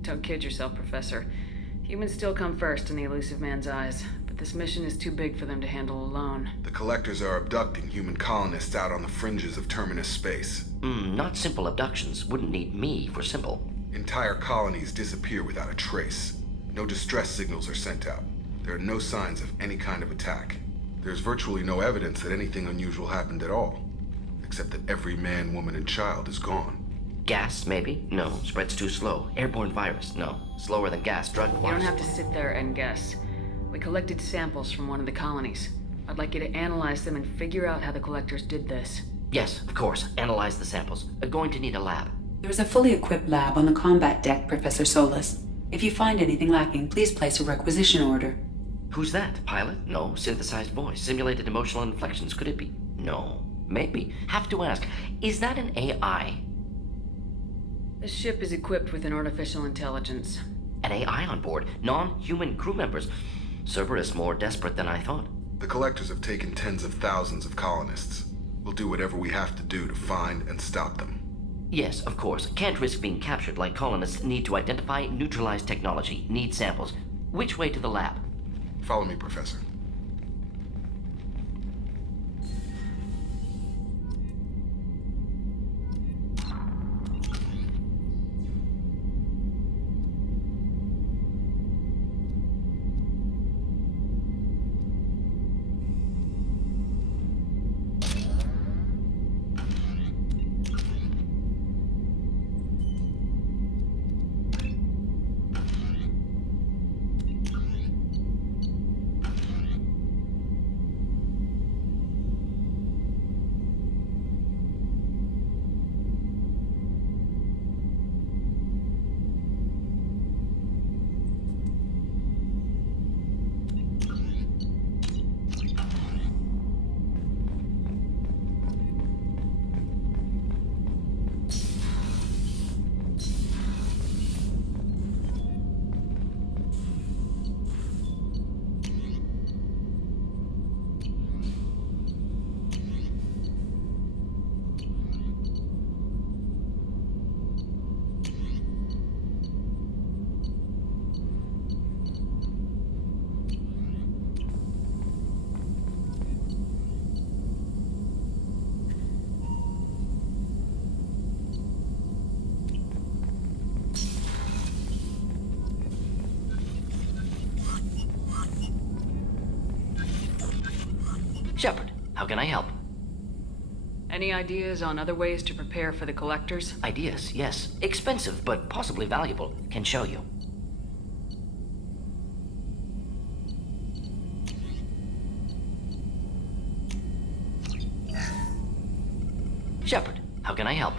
Don't kid yourself, Professor. Humans still come first in the elusive man's eyes, but this mission is too big for them to handle alone. The Collectors are abducting human colonists out on the fringes of terminus space. Not simple abductions. Wouldn't need me for simple. Entire colonies disappear without a trace. No distress signals are sent out. There are no signs of any kind of attack. There's virtually no evidence that anything unusual happened at all, except that every man, woman, and child is gone. Gas, maybe? No. Spreads too slow. Airborne virus? No. Slower than gas. Drug You don't have to sit there and guess. We collected samples from one of the colonies. I'd like you to analyze them and figure out how the collectors did this. Yes, of course. Analyze the samples. Going to need a lab. There's a fully equipped lab on the combat deck, Professor Solis. If you find anything lacking, please place a requisition order. Who's that? Pilot? No. Synthesized voice. Simulated emotional inflections. Could it be? No. Maybe. Have to ask. Is that an AI? The ship is equipped with an artificial intelligence. An AI on board? Non-human crew members? Cerberus more desperate than I thought. The collectors have taken tens of thousands of colonists. We'll do whatever we have to do to find and stop them. Yes, of course. Can't risk being captured like colonists need to identify, neutralize technology, need samples. Which way to the lab? Follow me, Professor. Shepard, how can I help? Any ideas on other ways to prepare for the collectors? Ideas, yes. Expensive, but possibly valuable. Can show you. Shepard, how can I help?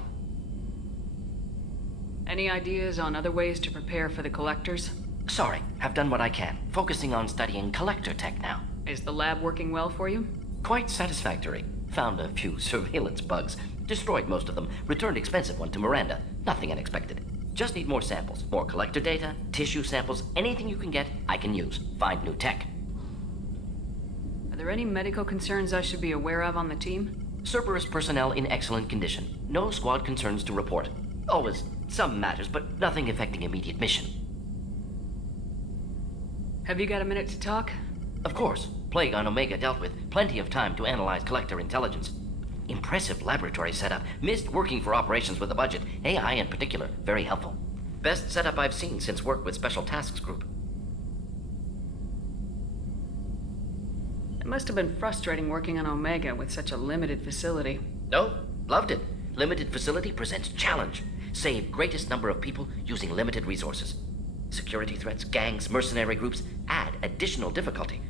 Any ideas on other ways to prepare for the collectors? Sorry, have done what I can. Focusing on studying collector tech now. Is the lab working well for you? Quite satisfactory. Found a few surveillance bugs. Destroyed most of them. Returned expensive one to Miranda. Nothing unexpected. Just need more samples. More collector data, tissue samples, anything you can get, I can use. Find new tech. Are there any medical concerns I should be aware of on the team? Cerberus personnel in excellent condition. No squad concerns to report. Always some matters, but nothing affecting immediate mission. Have you got a minute to talk? Of course. Plague on Omega dealt with. Plenty of time to analyze collector intelligence. Impressive laboratory setup. Missed working for operations with a budget. AI in particular. Very helpful. Best setup I've seen since work with Special Tasks Group. It must have been frustrating working on Omega with such a limited facility. No, loved it. Limited facility presents challenge. Save greatest number of people using limited resources. Security threats, gangs, mercenary groups add additional difficulty.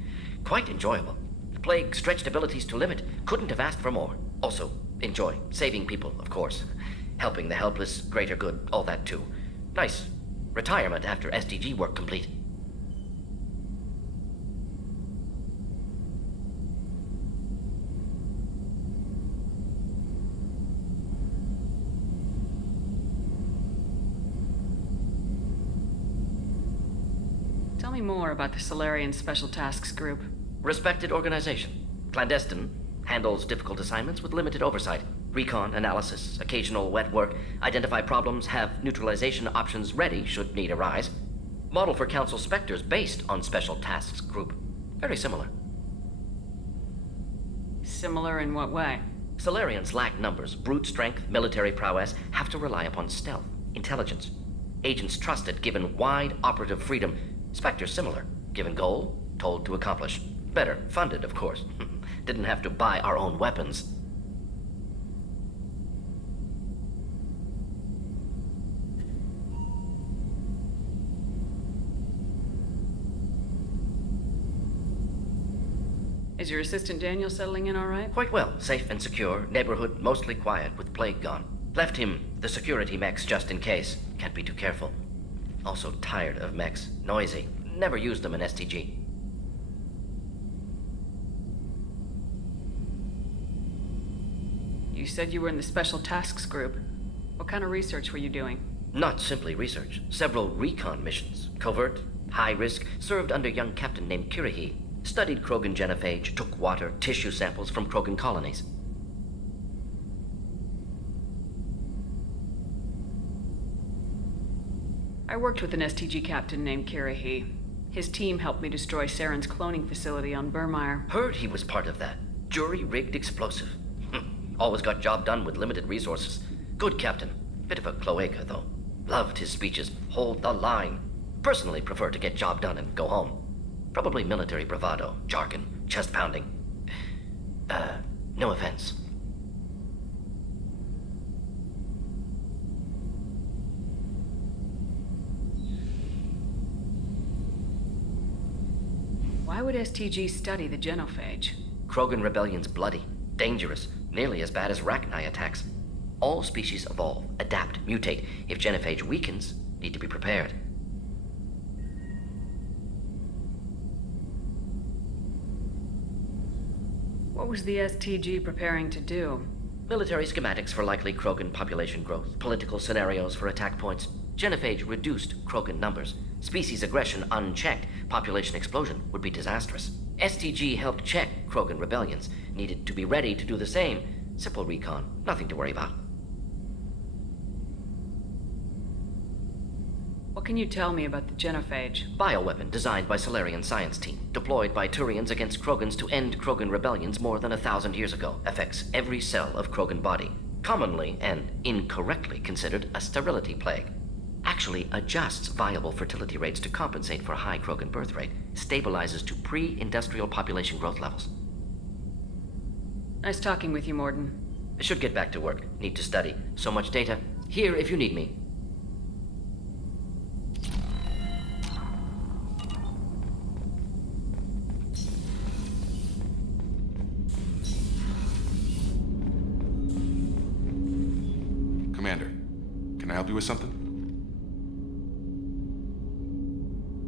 Quite enjoyable. Plague stretched abilities to limit. Couldn't have asked for more. Also, enjoy. Saving people, of course. Helping the helpless, greater good, all that too. Nice. Retirement after SDG work complete. Tell me more about the Solarian Special Tasks Group. Respected organization. Clandestine. Handles difficult assignments with limited oversight. Recon, analysis, occasional wet work. Identify problems, have neutralization options ready should need arise. Model for Council Spectres based on Special Tasks Group. Very similar. Similar in what way? Solarians lack numbers, brute strength, military prowess, have to rely upon stealth, intelligence. Agents trusted, given wide operative freedom. Spectres similar, given goal, told to accomplish. Better, funded, of course. Didn't have to buy our own weapons. Is your assistant Daniel settling in all right? Quite well. Safe and secure. Neighborhood mostly quiet with plague gone. Left him the security mechs just in case. Can't be too careful. Also tired of mechs. Noisy. Never used them in STG. You said you were in the Special Tasks Group. What kind of research were you doing? Not simply research. Several recon missions. Covert, high risk, served under a young captain named Kirahi. Studied Krogan genophage, took water, tissue samples from Krogan colonies. I worked with an STG captain named Kirahi. His team helped me destroy Saren's cloning facility on Burmire. Heard he was part of that. Jury-rigged explosive. Always got job done with limited resources. Good captain. Bit of a cloaca, though. Loved his speeches. Hold the line. Personally prefer to get job done and go home. Probably military bravado, jargon, chest pounding. No offense. Why would STG study the genophage? Krogan rebellion's bloody, dangerous, nearly as bad as Rachni attacks. All species evolve, adapt, mutate. If genophage weakens, need to be prepared. What was the STG preparing to do? Military schematics for likely Krogan population growth, political scenarios for attack points. Genophage reduced Krogan numbers. Species aggression unchecked, population explosion would be disastrous. STG helped check Krogan rebellions, needed to be ready to do the same. Simple recon, nothing to worry about. What can you tell me about the genophage? Bioweapon designed by Solarian science team, deployed by Turians against Krogans to end Krogan rebellions more than 1,000 years ago. Affects every cell of Krogan body. Commonly and incorrectly considered a sterility plague. Actually adjusts viable fertility rates to compensate for a high Krogan birth rate. Stabilizes to pre-industrial population growth levels. Nice talking with you, Morden. Should get back to work. Need to study. So much data. Here if you need me. Commander, can I help you with something?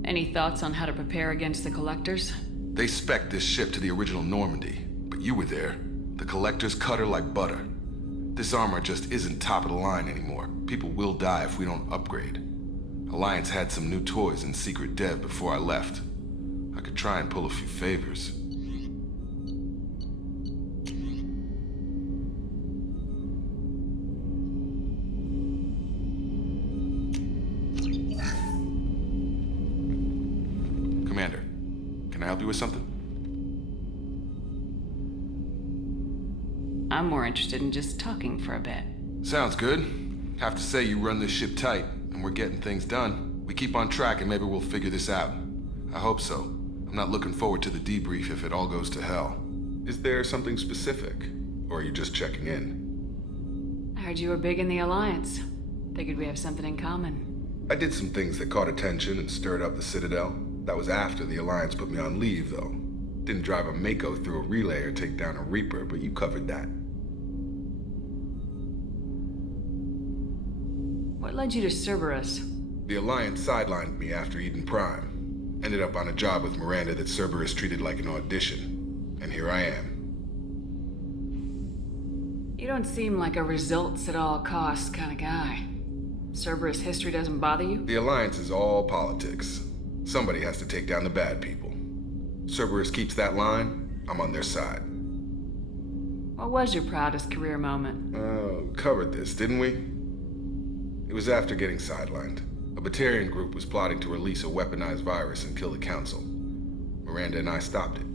Any thoughts on how to prepare against the Collectors? They spec'd this ship to the original Normandy, but you were there. The Collectors cut her like butter. This armor just isn't top of the line anymore. People will die if we don't upgrade. Alliance had some new toys in secret dev before I left. I could try and pull a few favors. Commander, can I help you with something? I'm more interested in just talking for a bit. Sounds good. Have to say you run this ship tight, and we're getting things done. We keep on track and maybe we'll figure this out. I hope so. I'm not looking forward to the debrief if it all goes to hell. Is there something specific? Or are you just checking in? I heard you were big in the Alliance. Figured we have something in common. I did some things that caught attention and stirred up the Citadel. That was after the Alliance put me on leave, though. Didn't drive a Mako through a relay or take down a Reaper, but you covered that. What led you to Cerberus? The Alliance sidelined me after Eden Prime. Ended up on a job with Miranda that Cerberus treated like an audition. And here I am. You don't seem like a results at all costs kind of guy. Cerberus history doesn't bother you? The Alliance is all politics. Somebody has to take down the bad people. Cerberus keeps that line, I'm on their side. What was your proudest career moment? Covered this, didn't we? It was after getting sidelined. A Batarian group was plotting to release a weaponized virus and kill the Council. Miranda and I stopped it.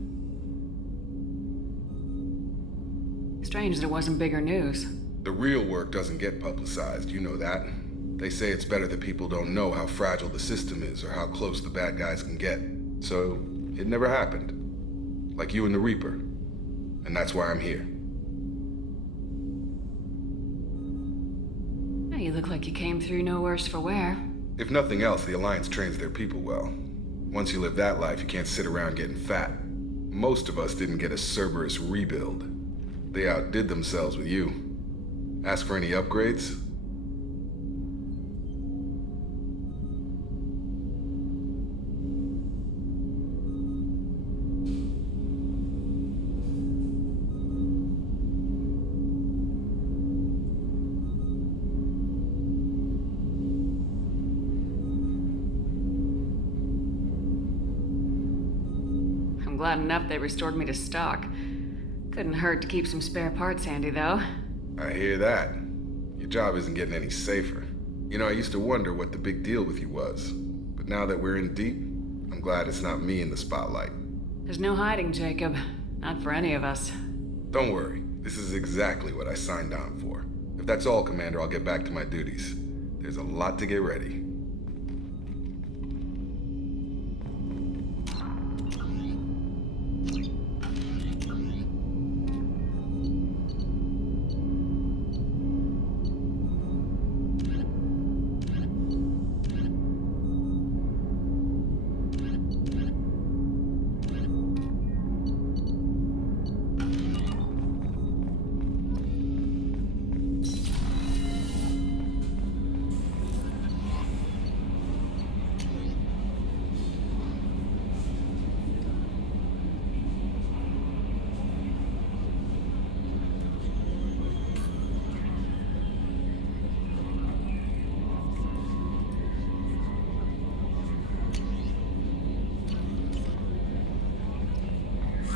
Strange that it wasn't bigger news. The real work doesn't get publicized, you know that. They say it's better that people don't know how fragile the system is or how close the bad guys can get. So, it never happened. Like you and the Reaper. And that's why I'm here. You look like you came through no worse for wear. If nothing else, the Alliance trains their people well. Once you live that life, you can't sit around getting fat. Most of us didn't get a Cerberus rebuild. They outdid themselves with you. Ask for any upgrades? I'm glad enough they restored me to stock. Couldn't hurt to keep some spare parts handy, though. I hear that. Your job isn't getting any safer. You know, I used to wonder what the big deal with you was. But now that we're in deep, I'm glad it's not me in the spotlight. There's no hiding, Jacob. Not for any of us. Don't worry. This is exactly what I signed on for. If that's all, Commander, I'll get back to my duties. There's a lot to get ready.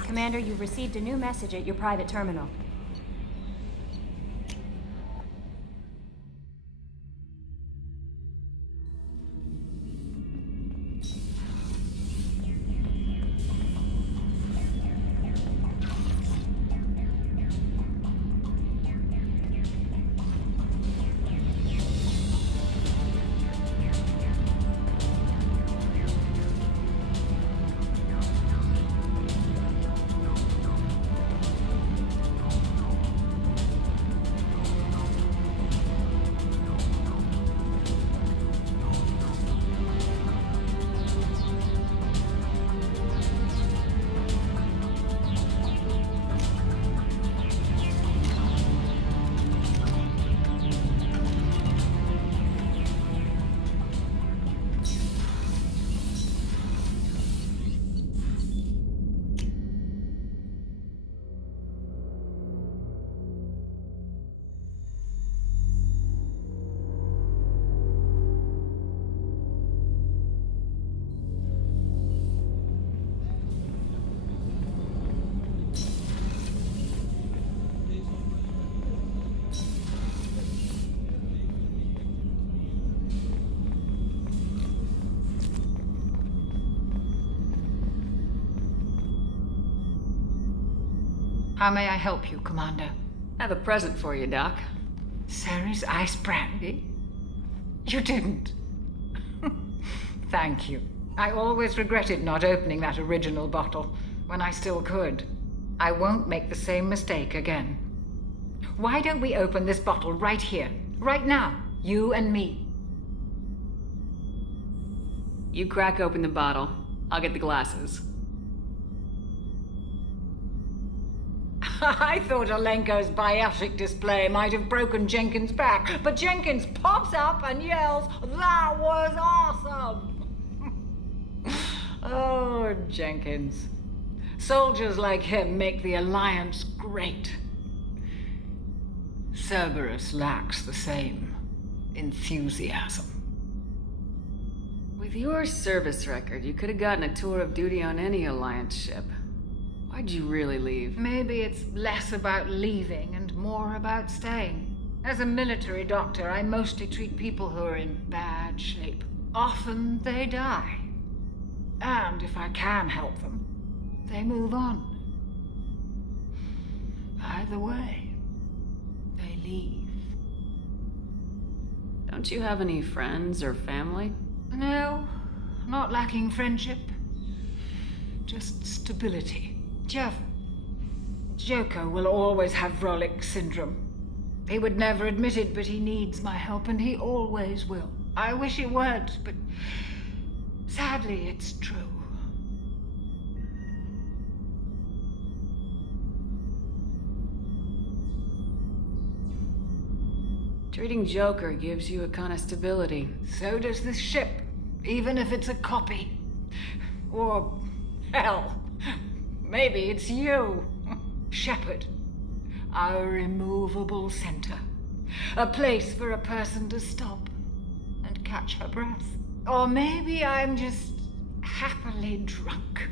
Commander, you've received a new message at your private terminal. How may I help you, Commander? I have a present for you, Doc. Ceres ice brandy? You didn't. Thank you. I always regretted not opening that original bottle when I still could. I won't make the same mistake again. Why don't we open this bottle right here, right now, you and me? You crack open the bottle. I'll get the glasses. I thought Alenko's biotic display might have broken Jenkins' back, but Jenkins pops up and yells, "That was awesome!" Oh, Jenkins. Soldiers like him make the Alliance great. Cerberus lacks the same enthusiasm. With your service record, you could have gotten a tour of duty on any Alliance ship. Why'd you really leave? Maybe it's less about leaving and more about staying. As a military doctor, I mostly treat people who are in bad shape. Often they die. And if I can help them, they move on. Either way, they leave. Don't you have any friends or family? No, not lacking friendship. Just stability. Joko will always have Vrolik syndrome. He would never admit it, but he needs my help, and he always will. I wish it weren't, but sadly, it's true. Treating Joker gives you a kind of stability. So does this ship, even if it's a copy. Or, hell, maybe it's you. Shepard. Our immovable center. A place for a person to stop and catch her breath. Or maybe I'm just happily drunk.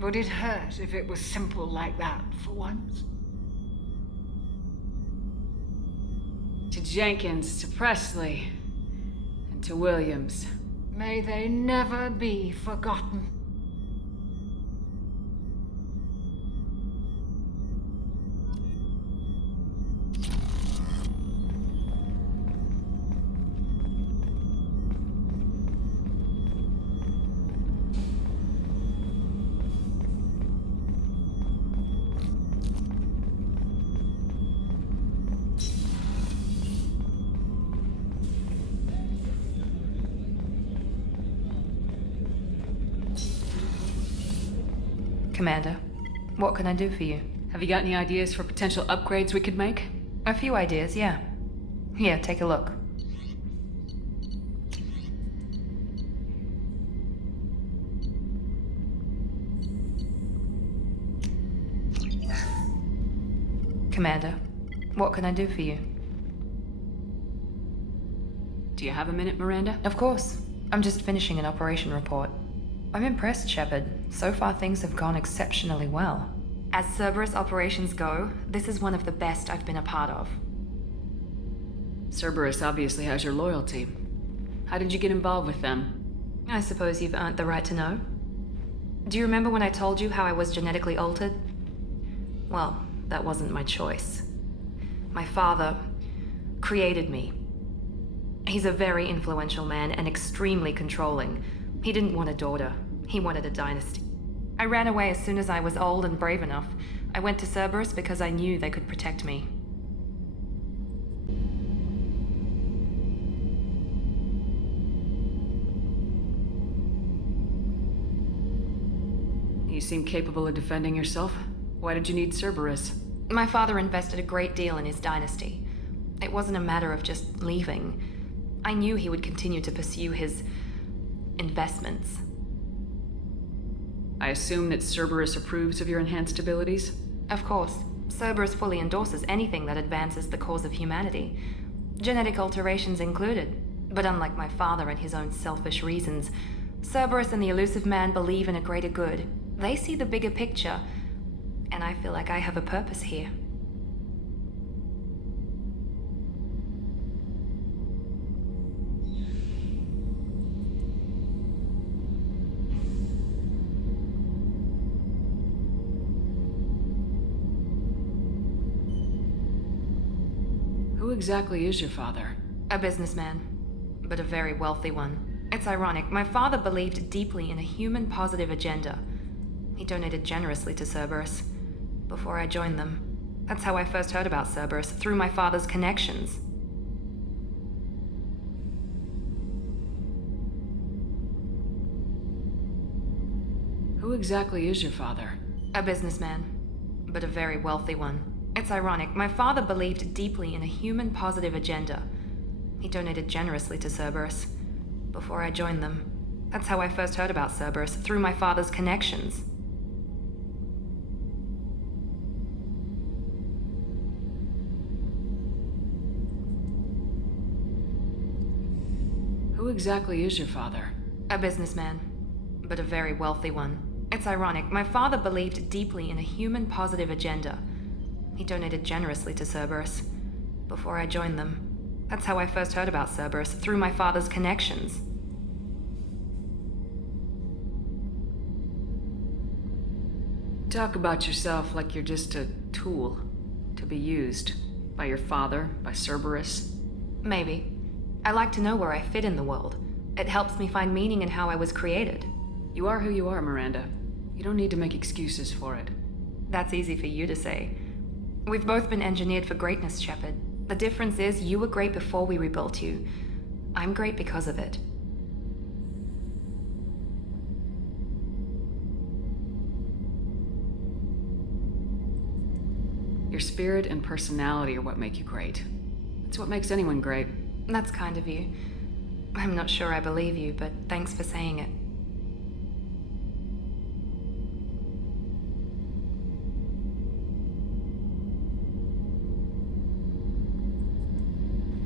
Would it hurt if it was simple like that for once? To Jenkins, to Presley, and to Williams. May they never be forgotten. Commander, what can I do for you? Have you got any ideas for potential upgrades we could make? A few ideas, yeah. Here, take a look. Commander, what can I do for you? Do you have a minute, Miranda? Of course. I'm just finishing an operation report. I'm impressed, Shepard. So far, things have gone exceptionally well. As Cerberus operations go, this is one of the best I've been a part of. Cerberus obviously has your loyalty. How did you get involved with them? I suppose you've earned the right to know. Do you remember when I told you how I was genetically altered? Well, that wasn't my choice. My father created me. He's a very influential man and extremely controlling. He didn't want a daughter. He wanted a dynasty. I ran away as soon as I was old and brave enough. I went to Cerberus because I knew they could protect me. You seem capable of defending yourself. Why did you need Cerberus? My father invested a great deal in his dynasty. It wasn't a matter of just leaving. I knew he would continue to pursue his investments. I assume that Cerberus approves of your enhanced abilities? Of course. Cerberus fully endorses anything that advances the cause of humanity. Genetic alterations included. But unlike my father and his own selfish reasons, Cerberus and the Elusive Man believe in a greater good. They see the bigger picture, and I feel like I have a purpose here. Who exactly is your father? A businessman, but a very wealthy one. It's ironic. My father believed deeply in a human-positive agenda. He donated generously to Cerberus before I joined them. That's how I first heard about Cerberus, through my father's connections. Who exactly is your father? A businessman, but a very wealthy one. It's ironic. My father believed deeply in a human-positive agenda. He donated generously to Cerberus before I joined them. That's how I first heard about Cerberus, through my father's connections. Who exactly is your father? A businessman, but a very wealthy one. It's ironic. My father believed deeply in a human-positive agenda. He donated generously to Cerberus before I joined them. That's how I first heard about Cerberus, through my father's connections. Talk about yourself like you're just a tool to be used by your father, by Cerberus. Maybe. I like to know where I fit in the world. It helps me find meaning in how I was created. You are who you are, Miranda. You don't need to make excuses for it. That's easy for you to say. We've both been engineered for greatness, Shepard. The difference is you were great before we rebuilt you. I'm great because of it. Your spirit and personality are what make you great. It's what makes anyone great. That's kind of you. I'm not sure I believe you, but thanks for saying it.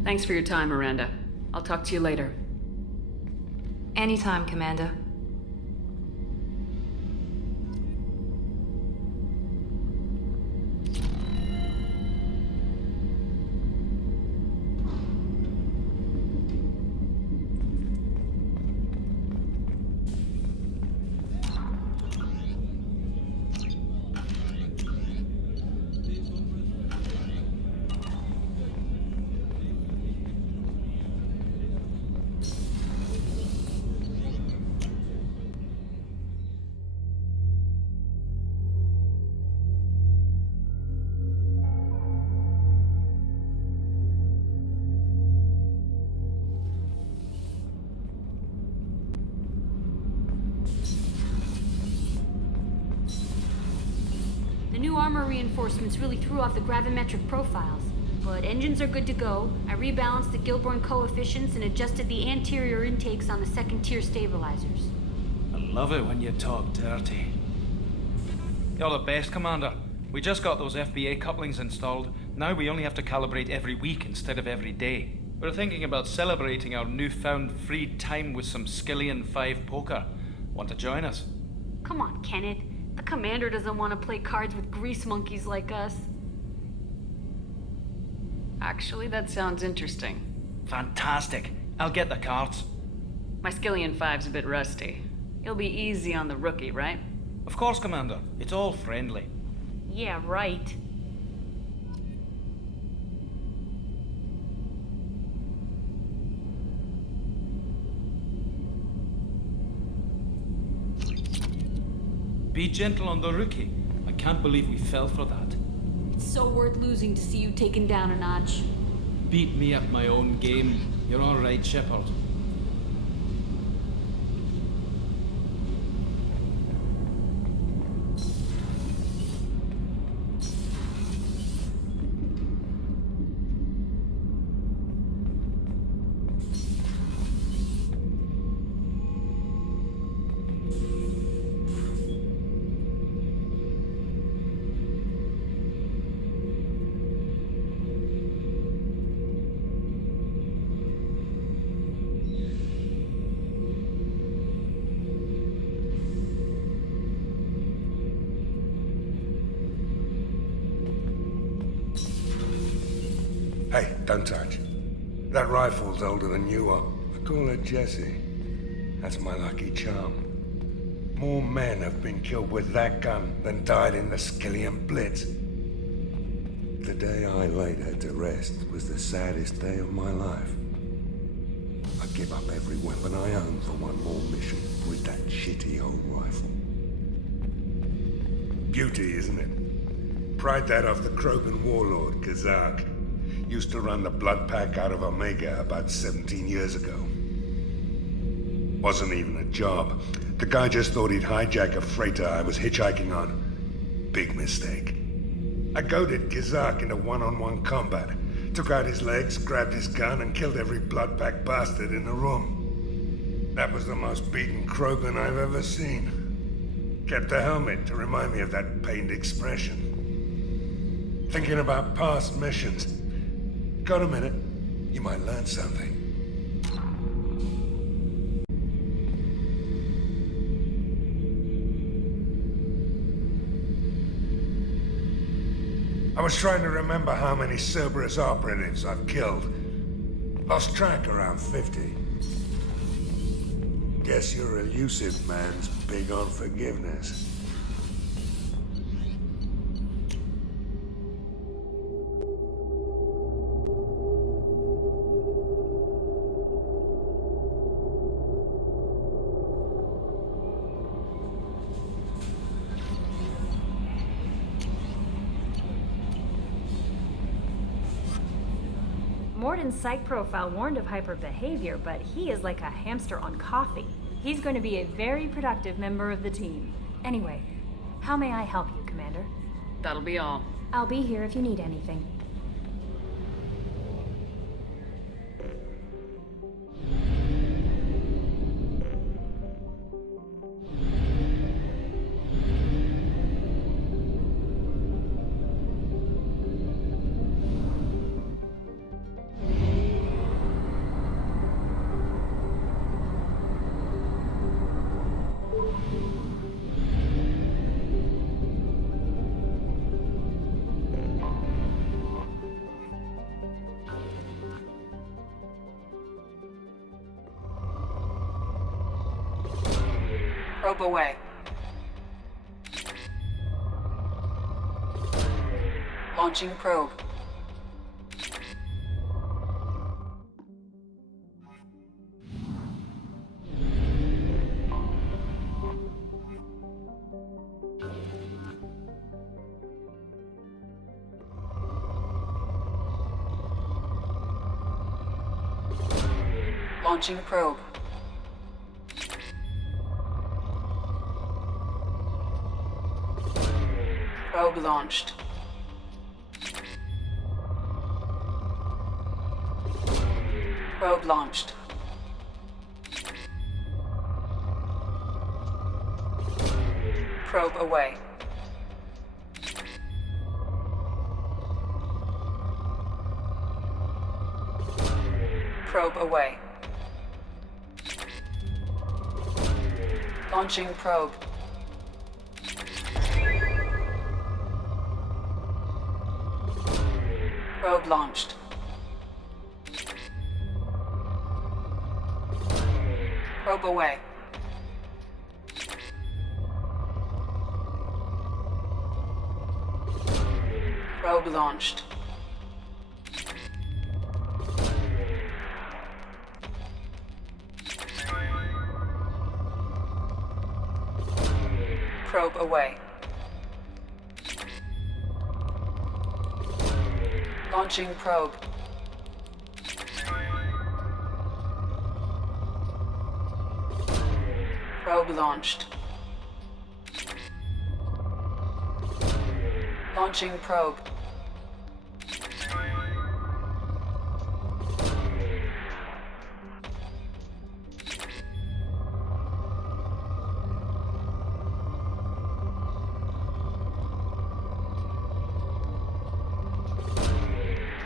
Thanks for your time, Miranda. I'll talk to you later. Anytime, Commander. The new armor reinforcements really threw off the gravimetric profiles. But engines are good to go. I rebalanced the Gilborn coefficients and adjusted the anterior intakes on the second-tier stabilizers. I love it when you talk dirty. You're the best, Commander. We just got those FBA couplings installed. Now we only have to calibrate every week instead of every day. We're thinking about celebrating our newfound free time with some Skillian 5 poker. Want to join us? Come on, Kenneth. The commander doesn't want to play cards with grease monkeys like us. Actually, that sounds interesting. Fantastic. I'll get the cards. My Skillian 5's a bit rusty. You'll be easy on the rookie, right? Of course, Commander. It's all friendly. Yeah, right. Be gentle on the rookie. I can't believe we fell for that. It's so worth losing to see you taken down a notch. Beat me at my own game. You're all right, Shepard. Hey, don't touch. That rifle's older than you are. I call her Jessie. That's my lucky charm. More men have been killed with that gun than died in the Skillian Blitz. The day I laid her to rest was the saddest day of my life. I give up every weapon I own for one more mission with that shitty old rifle. Beauty, isn't it? Pried that off the Krogan warlord, Kazak. Used to run the blood pack out of Omega about 17 years ago. Wasn't even a job. The guy just thought he'd hijack a freighter I was hitchhiking on. Big mistake. I goaded Kazak into one-on-one combat. Took out his legs, grabbed his gun, and killed every blood pack bastard in the room. That was the most beaten Krogan I've ever seen. Kept a helmet to remind me of that pained expression. Thinking about past missions. Got a minute? You might learn something. I was trying to remember how many Cerberus operatives I've killed. Lost track around 50. Guess your elusive man's big on forgiveness. Morden's psych profile warned of hyperbehavior, but he is like a hamster on coffee. He's going to be a very productive member of the team. Anyway, how may I help you, Commander? That'll be all. I'll be here if you need anything. Probe away. Launching probe. Launching probe. Probe launched. Probe launched. Probe away. Probe away. Launching probe. Probe launched. Probe away. Probe launched. Probe away. Launching probe. Probe launched. Launching probe.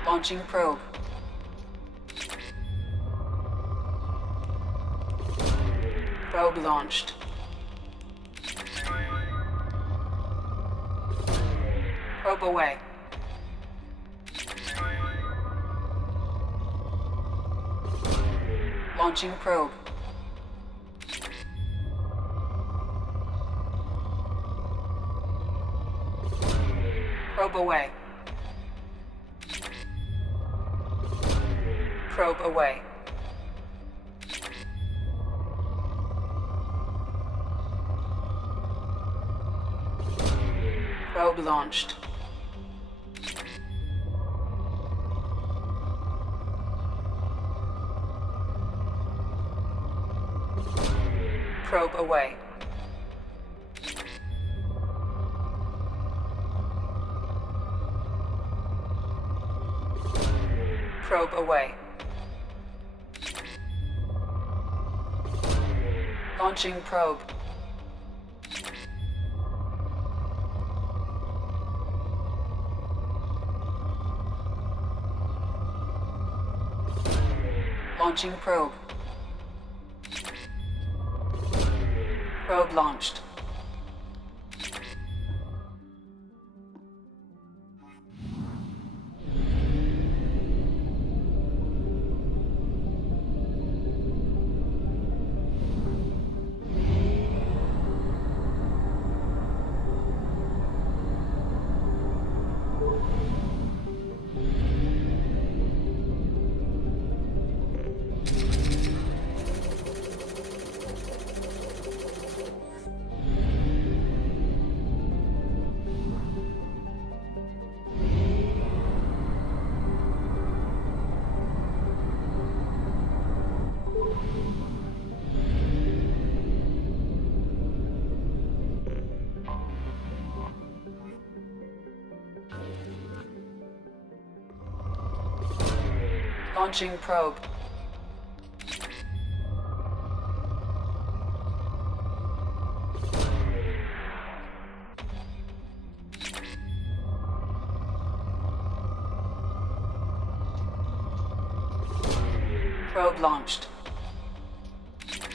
Launching probe. Probe launched. Probe away. Launching probe. Probe away. Probe away. Probe launched. Probe away. Probe away. Launching probe. Launching probe. Probe launched. Launching probe. Probe launched.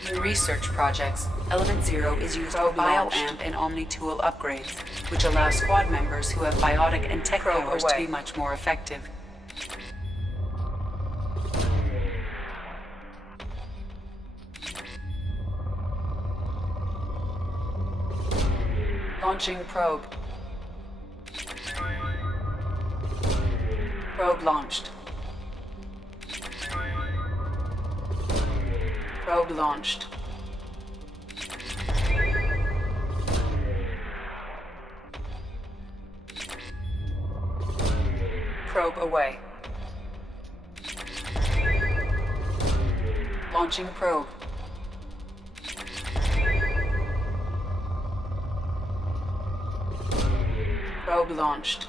In research projects, Element Zero is used for BioAmp and Omni-Tool upgrades, which allow squad members who have biotic and tech powers to be much more effective. Launching probe. Probe launched. Probe launched. Probe away. Launching probe. Probe launched.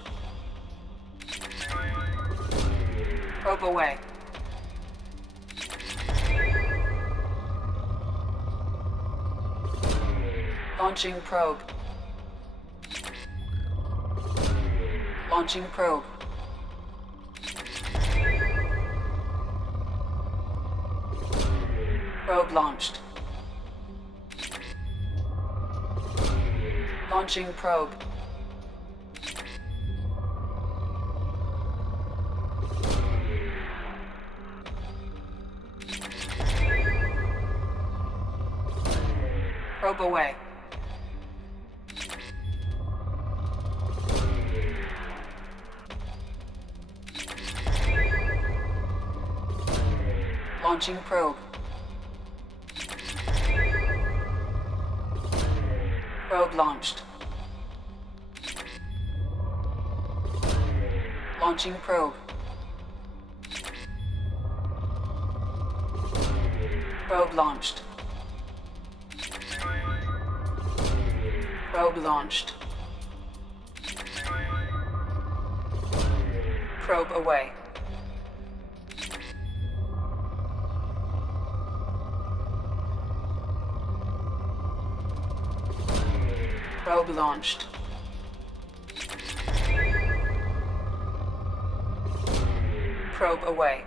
Probe away. Launching probe. Launching probe. Probe launched. Launching probe. Probe away. Launching probe. Probe launched. Launching probe. Probe launched. Probe launched. Probe away. Probe launched. Probe away.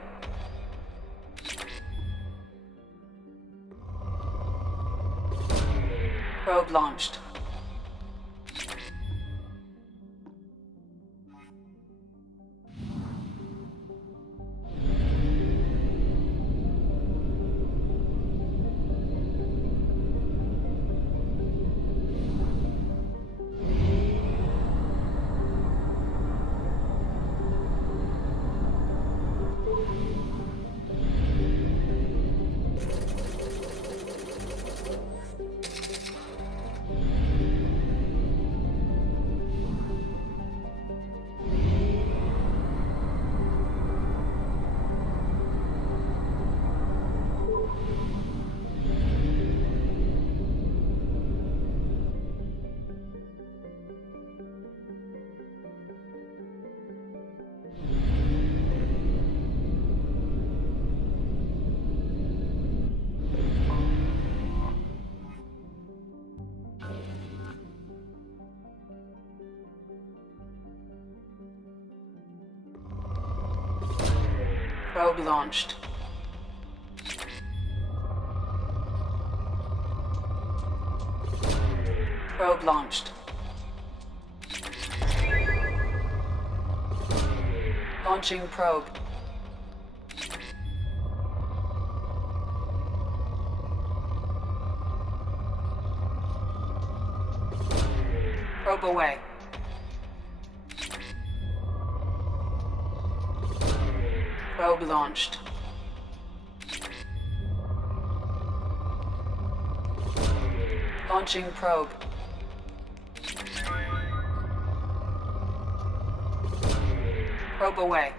Probe launched. Probe launched. Probe launched. Launching probe. Probe away. Probe launched. Launching probe. Probe away.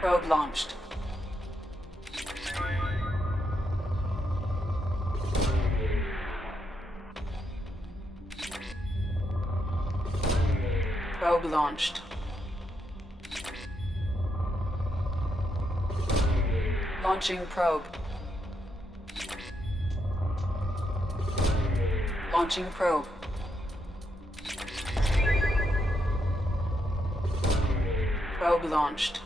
Probe launched. Probe launched. Launching probe. Launching probe. Probe launched.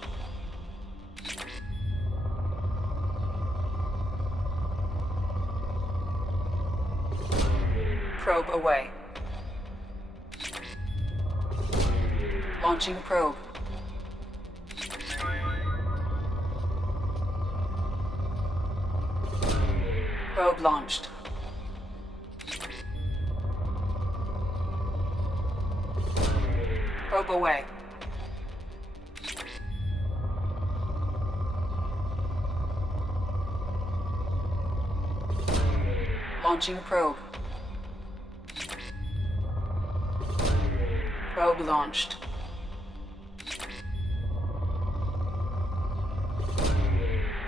Probe away. Launching probe. Probe launched. Probe away. Launching probe. Probe launched.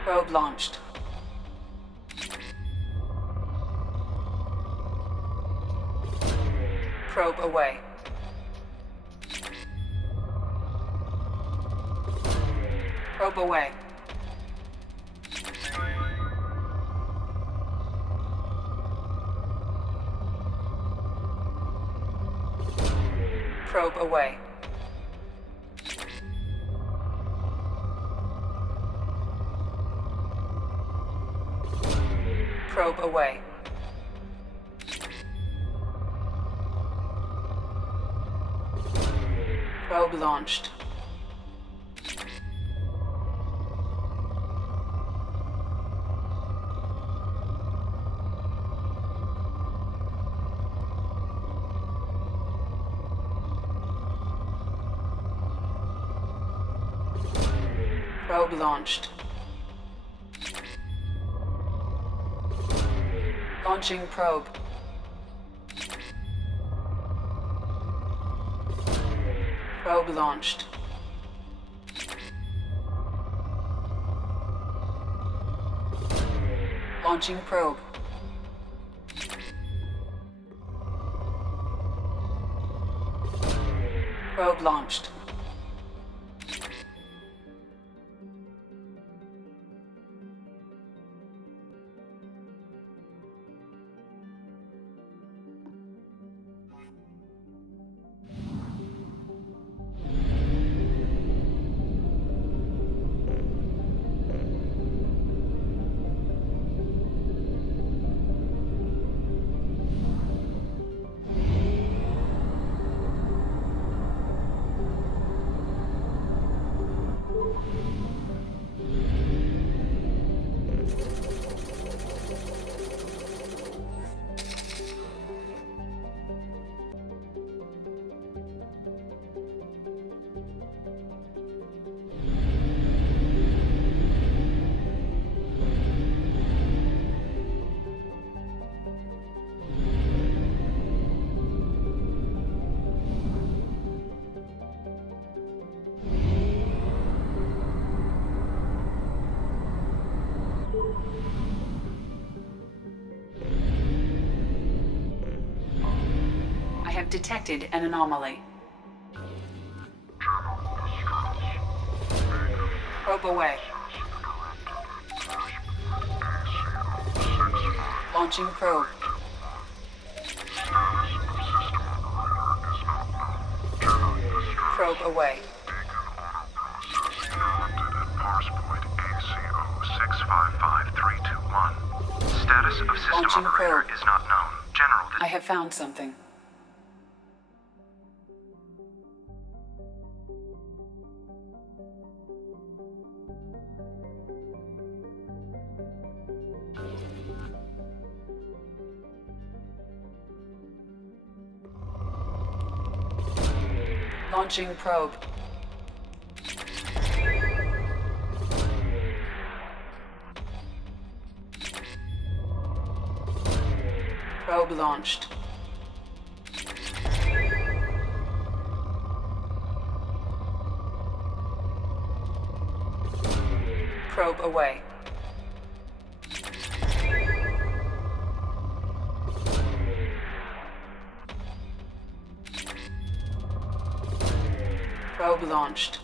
Probe launched. Probe away. Probe away. Probe away. Probe away. Probe launched. Probe launched. Launching probe. Probe launched. Launching probe. Probe launched. I have detected an anomaly. Probe away. Launching probe. Probe away. Status of system Launching operator probe. is not known. General. I have found something. Launching probe. Probe launched. Probe away. Probe launched.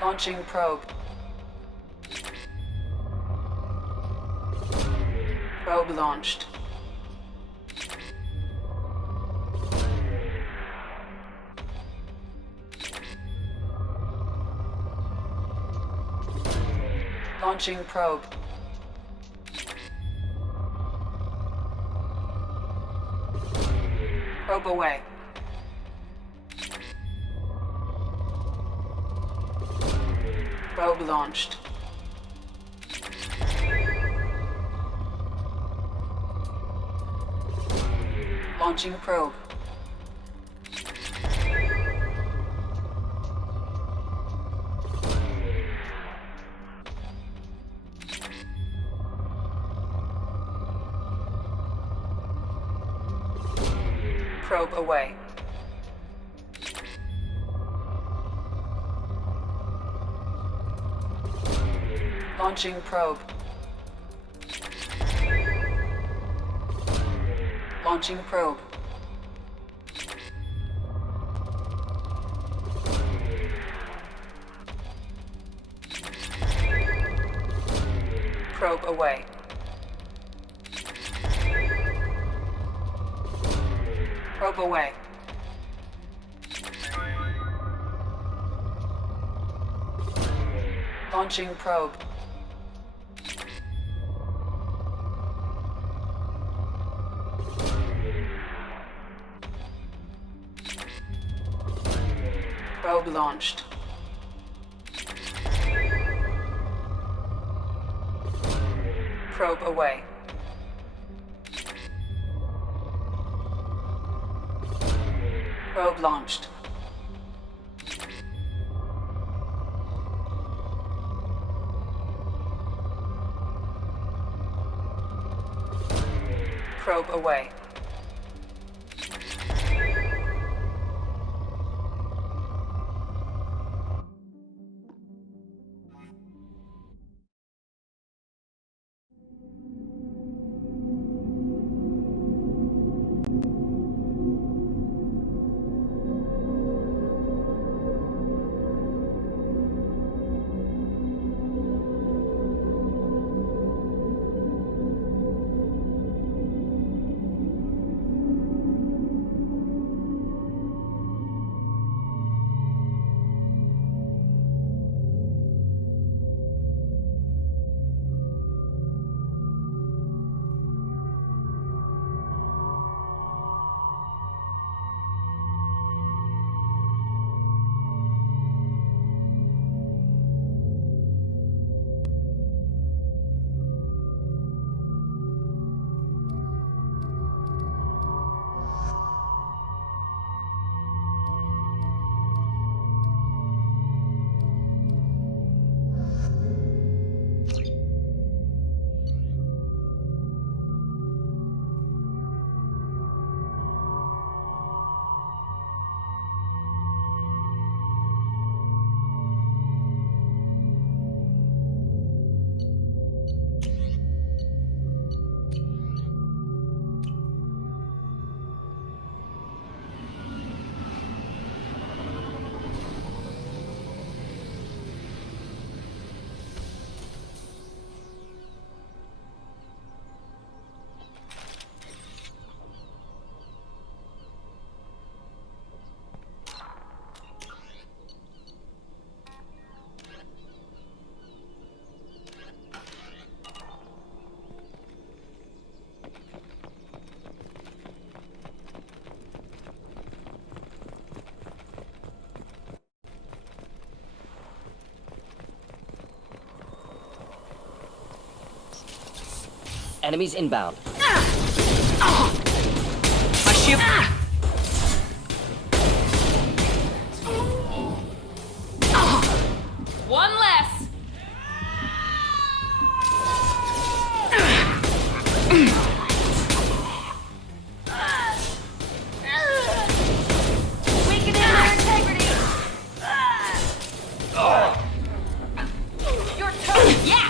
Launching probe. Probe launched. Launching probe. Probe away. Probe launched. Launching probe. Probe away. Launching probe. Launching probe. Probe away. Probe away. Launching probe. Probe launched. Probe away. Probe launched. Probe away. Enemies inbound. My ship. One less. Weakening their integrity. Your turn. Yes.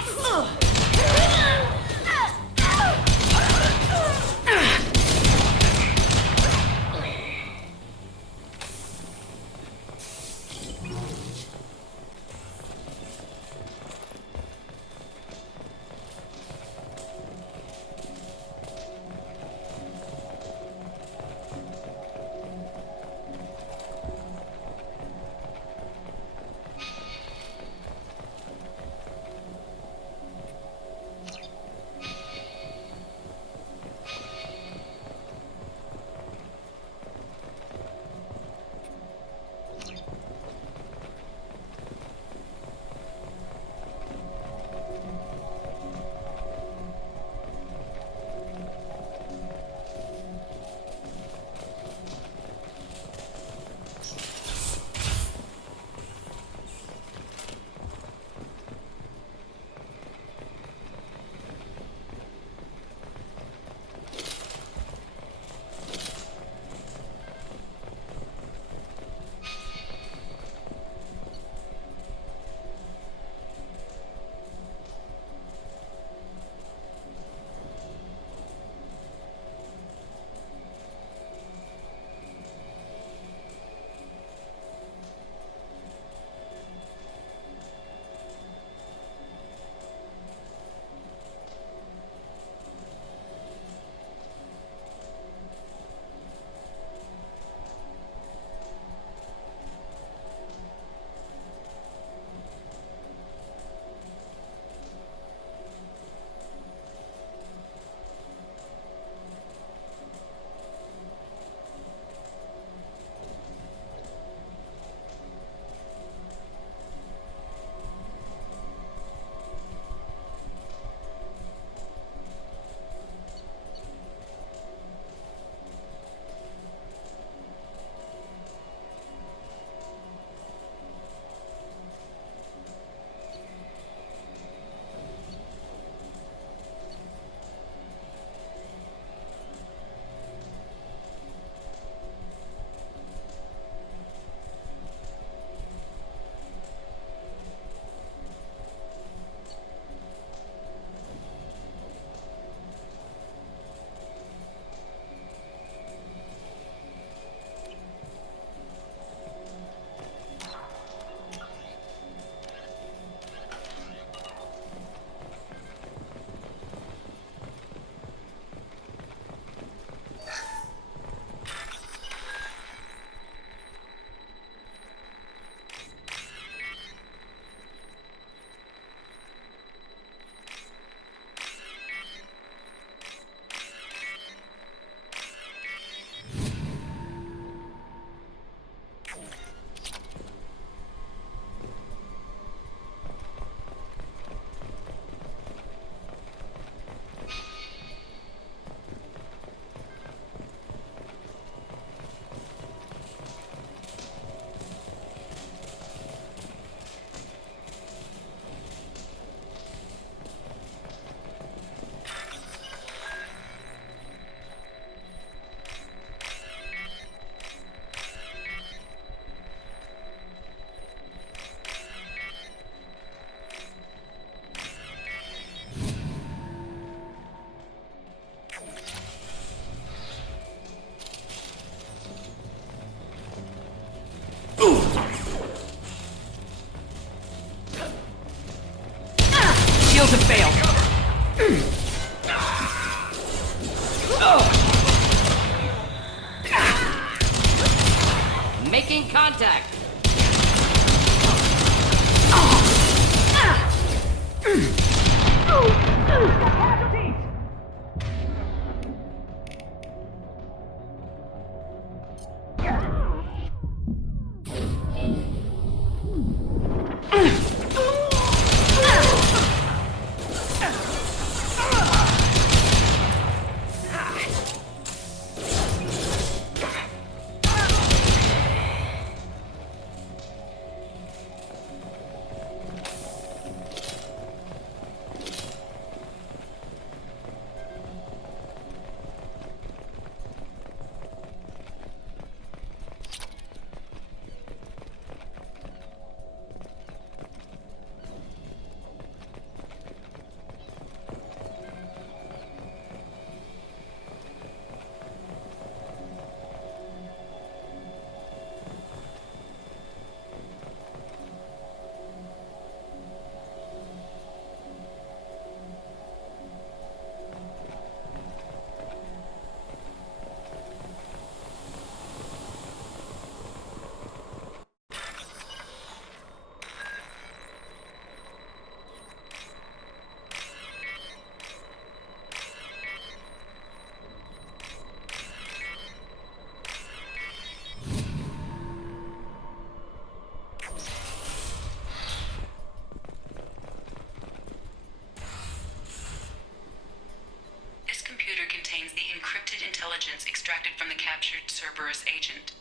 intelligence extracted from the captured Cerberus agent.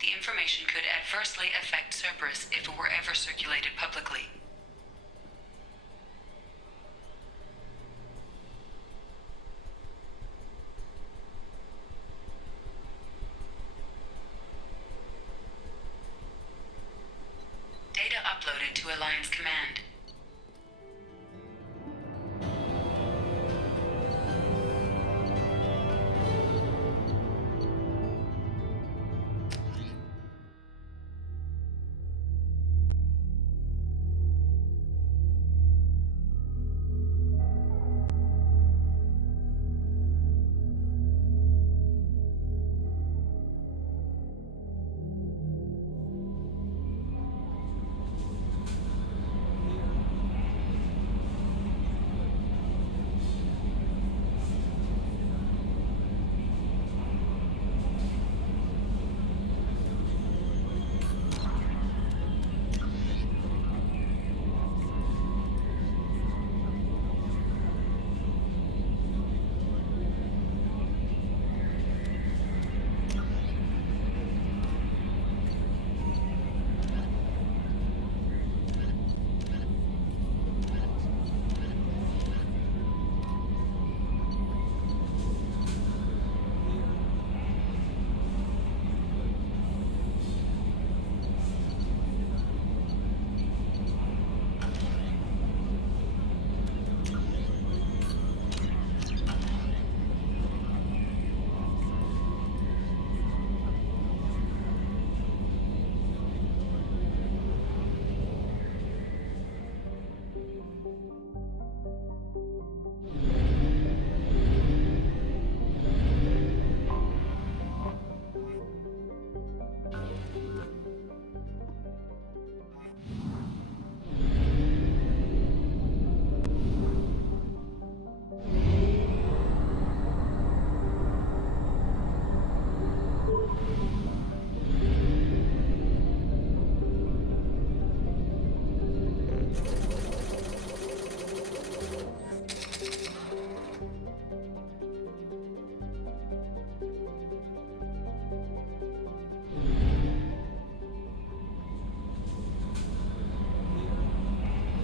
The information could adversely affect Cerberus if it were ever circulated publicly. Data uploaded to Alliance Command.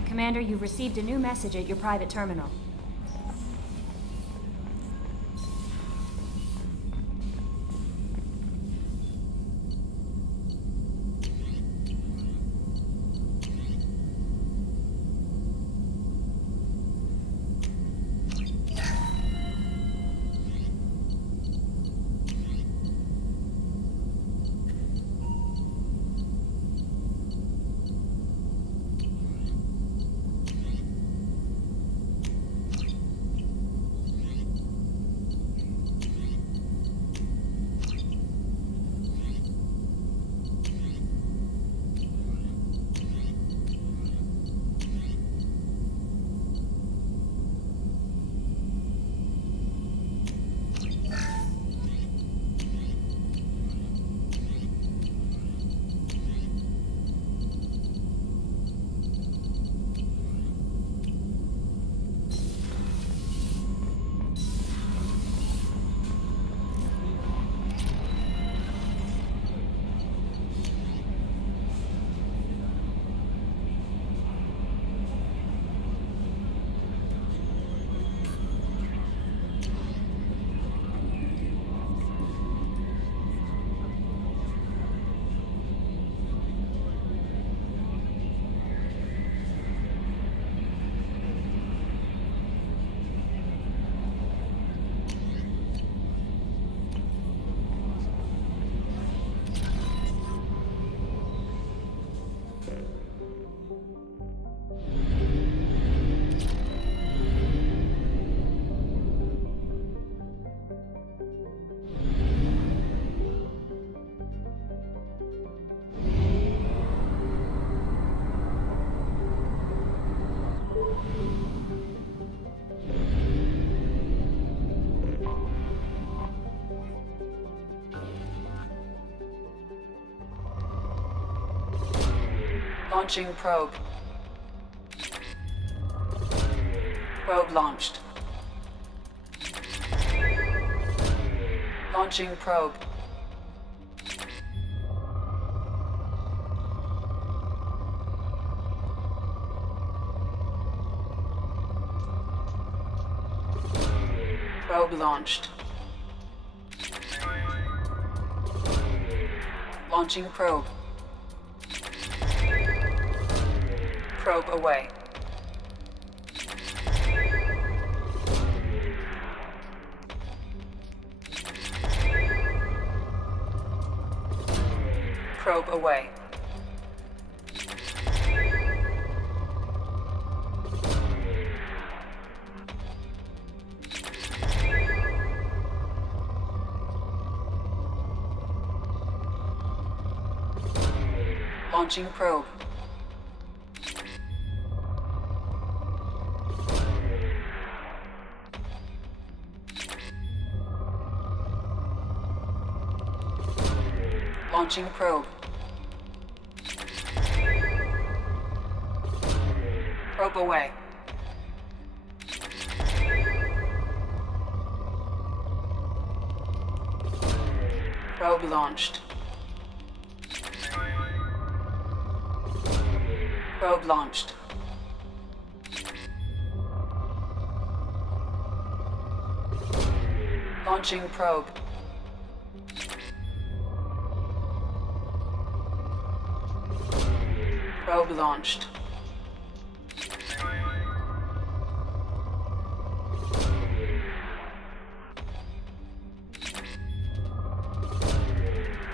Commander, you've received a new message at your private terminal. Launching probe. Probe launched. Launching probe. Probe launched. Launching probe. Probe away. Probe away. Launching probe. Launching probe. Probe away. Probe launched. Probe launched. Launching probe. Probe launched.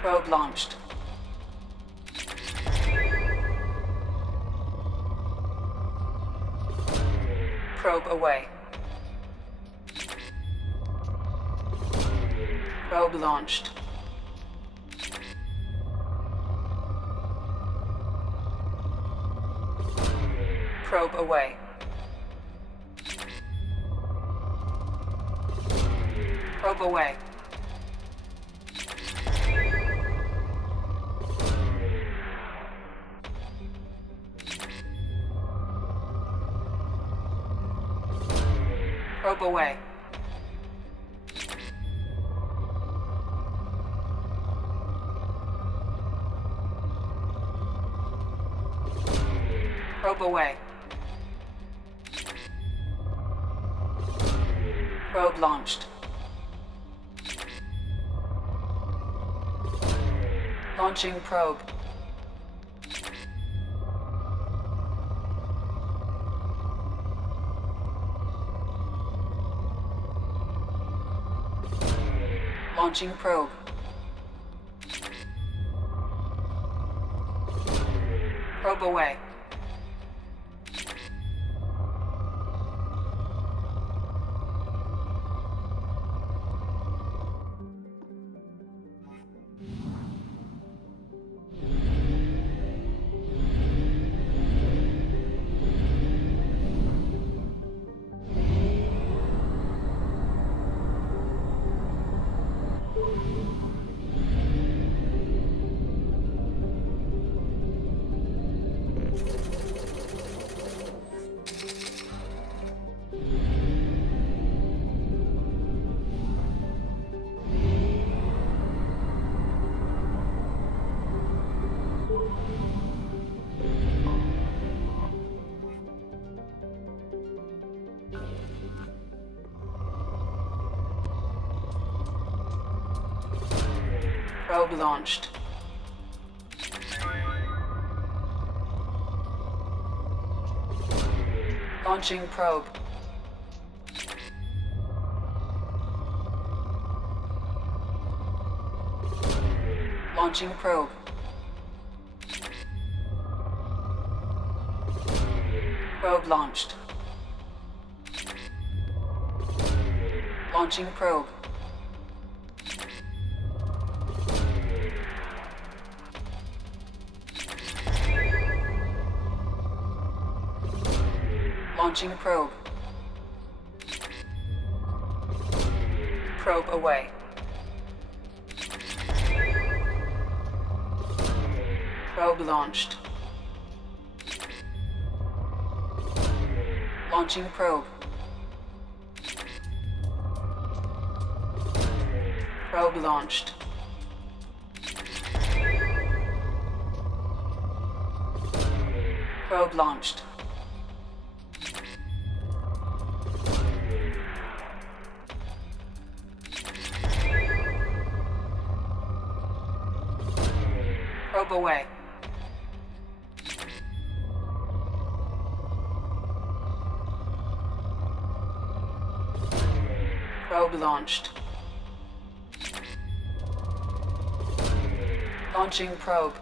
Probe launched. Probe away. Probe launched. Probe away. Probe away. Probe away. Probe away. Probe launched. Launching probe. Launching probe. Probe away. Probe launched. Launching probe. Launching probe. Probe launched. Launching probe. Launching probe. Probe away. Probe launched. Launching probe. Probe launched. Probe launched. Probe away. Probe launched. Launching probe.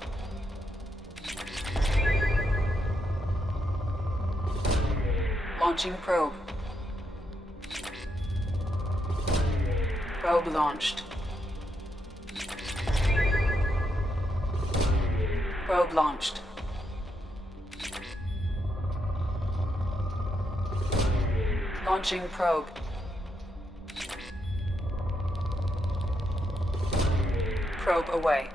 Launching probe. Probe launched. Probe launched. Launching probe. Probe away.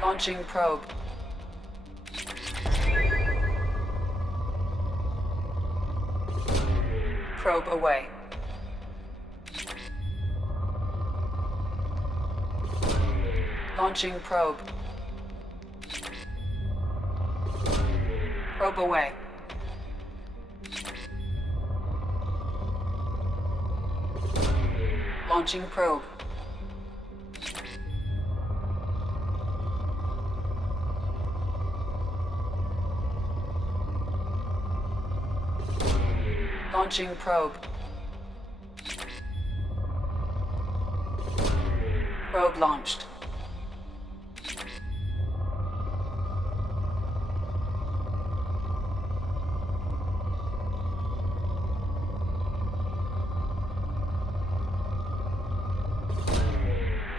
Launching probe. Probe away. Launching probe. Probe away. Launching probe. Launching probe. Probe launched.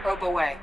Probe away.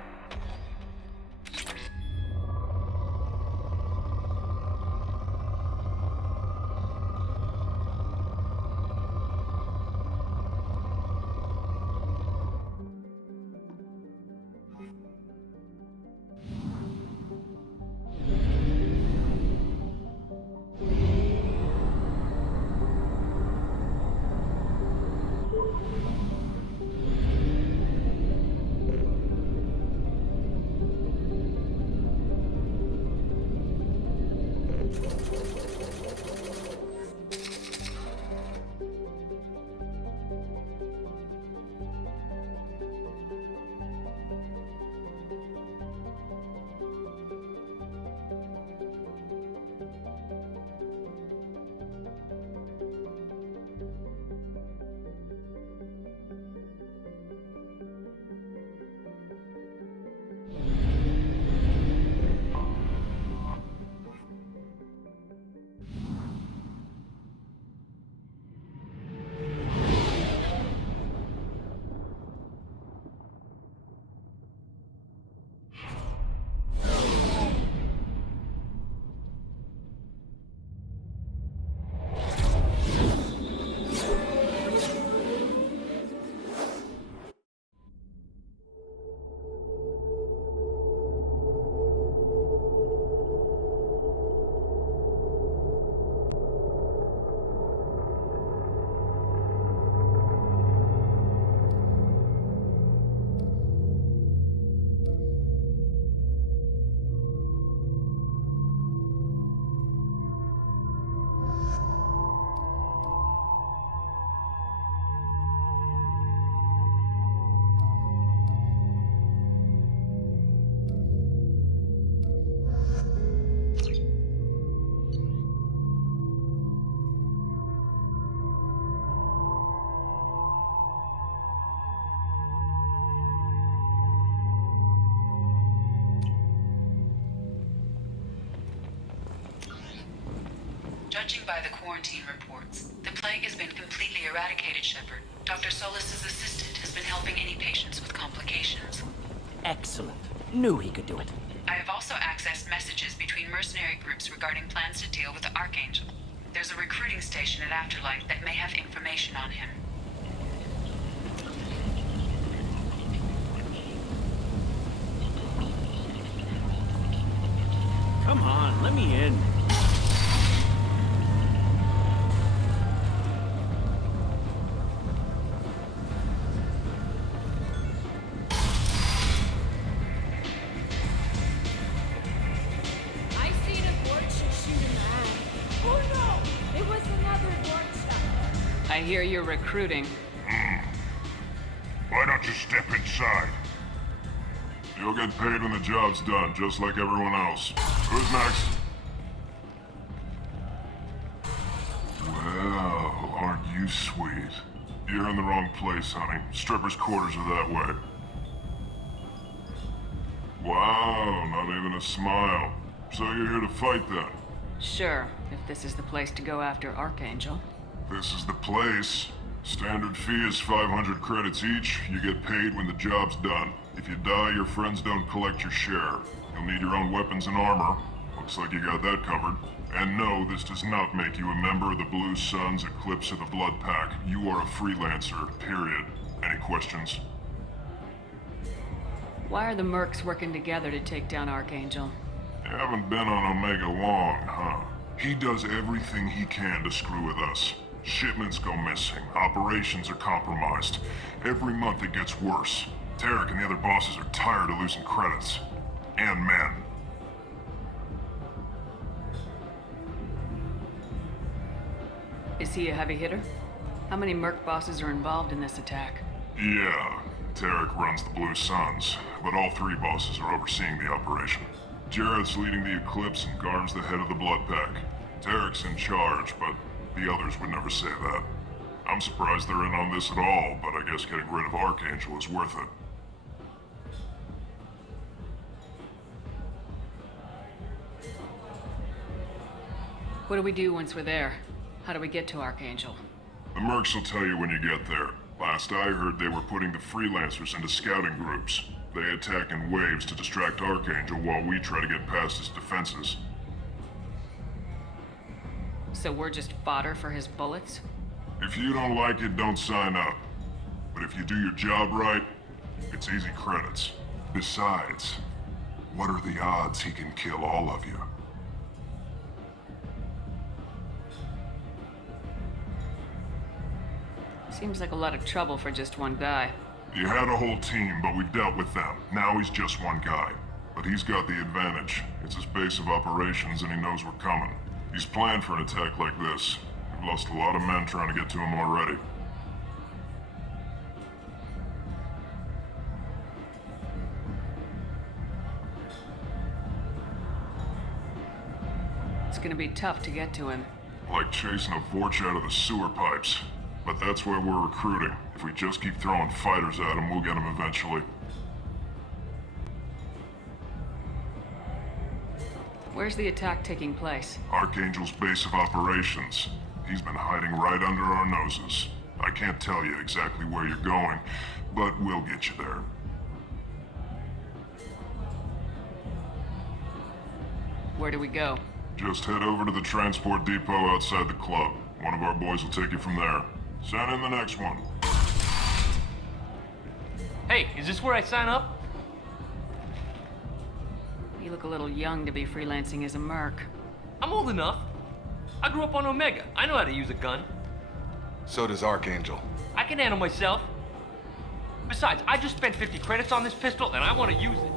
Judging by the quarantine reports, the plague has been completely eradicated, Shepard. Dr. Solis's assistant has been helping any patients with complications. Excellent. Knew he could do it. I have also accessed messages between mercenary groups regarding plans to deal with the Archangel. There's a recruiting station at Afterlife that may have information on him. Come on, let me in. I seen a Vorcha shoot a man. Oh no! It was another Vorcha. I hear you're recruiting. Why don't you step inside? You'll get paid when the job's done, just like everyone else. Who's next? Well, aren't you sweet? You're in the wrong place, honey. Strippers' quarters are that way. Wow, not even a smile. So you're here to fight then? Sure, if this is the place to go after Archangel. This is the place. Standard fee is 500 credits each. You get paid when the job's done. If you die, your friends don't collect your share. You'll need your own weapons and armor. Looks like you got that covered. And no, this does not make you a member of the Blue Suns, Eclipse, or the Blood Pack. You are a freelancer, period. Any questions? Why are the Mercs working together to take down Archangel? You haven't been on Omega long, huh? He does everything he can to screw with us. Shipments go missing. Operations are compromised. Every month it gets worse. Tarek and the other bosses are tired of losing credits. And men. Is he a heavy hitter? How many Merc bosses are involved in this attack? Yeah, Tarek runs the Blue Suns, but all three bosses are overseeing the operation. Jareth's leading the Eclipse and Garm's the head of the Blood Pack. Tarek's in charge, but the others would never say that. I'm surprised they're in on this at all, but I guess getting rid of Archangel is worth it. What do we do once we're there? How do we get to Archangel? The Mercs will tell you when you get there. Last I heard, they were putting the freelancers into scouting groups. They attack in waves to distract Archangel while we try to get past his defenses. So we're just fodder for his bullets? If you don't like it, don't sign up. But if you do your job right, it's easy credits. Besides, what are the odds he can kill all of you? Seems like a lot of trouble for just one guy. You had a whole team, but we've dealt with them. Now he's just one guy. But he's got the advantage. It's his base of operations and he knows we're coming. He's planned for an attack like this. We've lost a lot of men trying to get to him already. It's gonna be tough to get to him. Like chasing a Vorch out of the sewer pipes. But that's why we're recruiting. If we just keep throwing fighters at him, we'll get him eventually. Where's the attack taking place? Archangel's base of operations. He's been hiding right under our noses. I can't tell you exactly where you're going, but we'll get you there. Where do we go? Just head over to the transport depot outside the club. One of our boys will take you from there. Send in the next one. Hey, is this where I sign up? You look a little young to be freelancing as a Merc. I'm old enough. I grew up on Omega. I know how to use a gun. So does Archangel. I can handle myself. Besides, I just spent 50 credits on this pistol and I want to use it.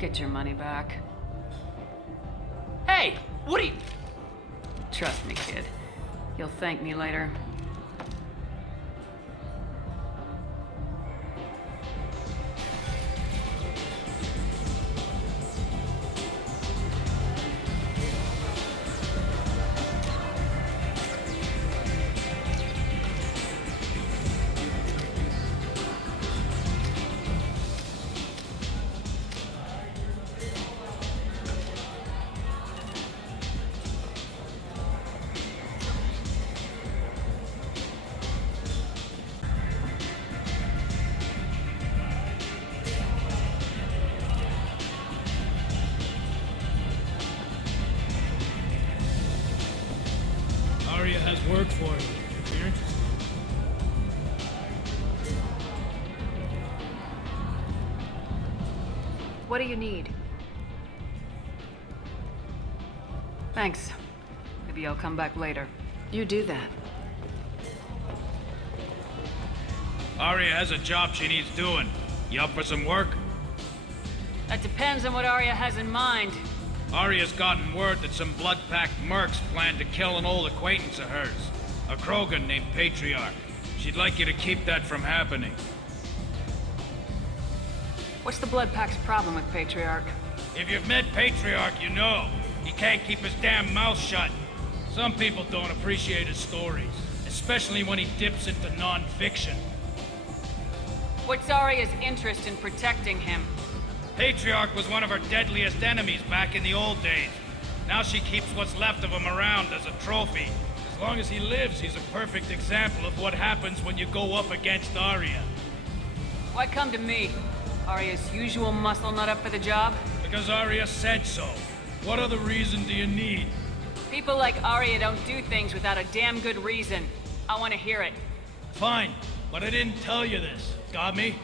Get your money back. Hey, what are you... Trust me, kid. You'll thank me later. Arya has work for you, if you're interested. What do you need? Thanks. Maybe I'll come back later. You do that. Arya has a job she needs doing. You up for some work? That depends on what Arya has in mind. Arya's gotten word that some blood-packed mercs plan to kill an old acquaintance of hers. A Krogan named Patriarch. She'd like you to keep that from happening. What's the Blood Pack's problem with Patriarch? If you've met Patriarch, you know. He can't keep his damn mouth shut. Some people don't appreciate his stories, especially when he dips into non-fiction. What's Arya's interest in protecting him? Patriarch was one of her deadliest enemies back in the old days. Now she keeps what's left of him around as a trophy. As long as he lives, he's a perfect example of what happens when you go up against Arya. Why come to me? Arya's usual muscle not up for the job? Because Arya said so. What other reason do you need? People like Arya don't do things without a damn good reason. I want to hear it. Fine, but I didn't tell you this. Got me?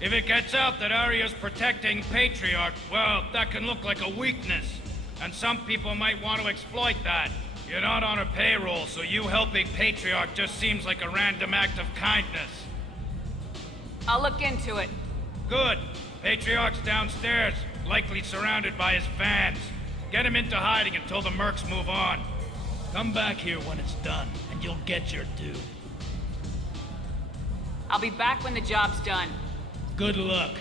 If it gets out that Arya's protecting Patriarch, well, that can look like a weakness. And some people might want to exploit that. You're not on her payroll, so you helping Patriarch just seems like a random act of kindness. I'll look into it. Good. Patriarch's downstairs, likely surrounded by his fans. Get him into hiding until the mercs move on. Come back here when it's done, and you'll get your due. I'll be back when the job's done. Good luck.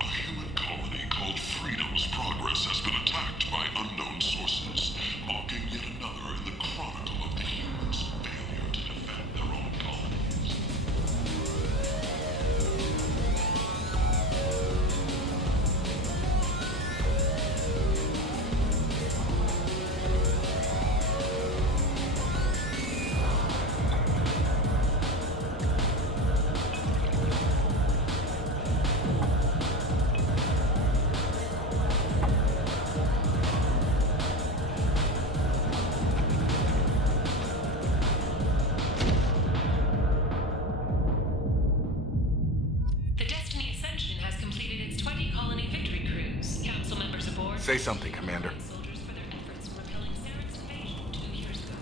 A human colony called Freedom's Progress has been attacked by unknown sources, marking yet another in the chronicle of the humans' failure to defend their own colonies. The Destiny Ascension has completed its 20-colony victory cruise. Council members aboard. Say something, Commander. Soldiers for their efforts in repelling Sarek's invasion 2 years ago.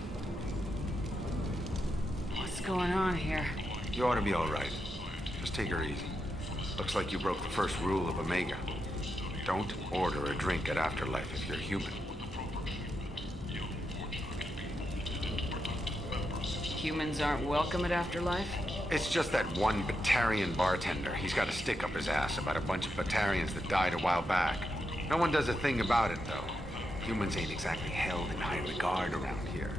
What's going on here? You ought to be all right. Just take her easy. Looks like you broke the first rule of Omega. Don't order a drink at Afterlife if you're human. Humans aren't welcome at Afterlife? It's just that one Batarian bartender. He's got a stick up his ass about a bunch of Batarians that died a while back. No one does a thing about it, though. Humans ain't exactly held in high regard around here.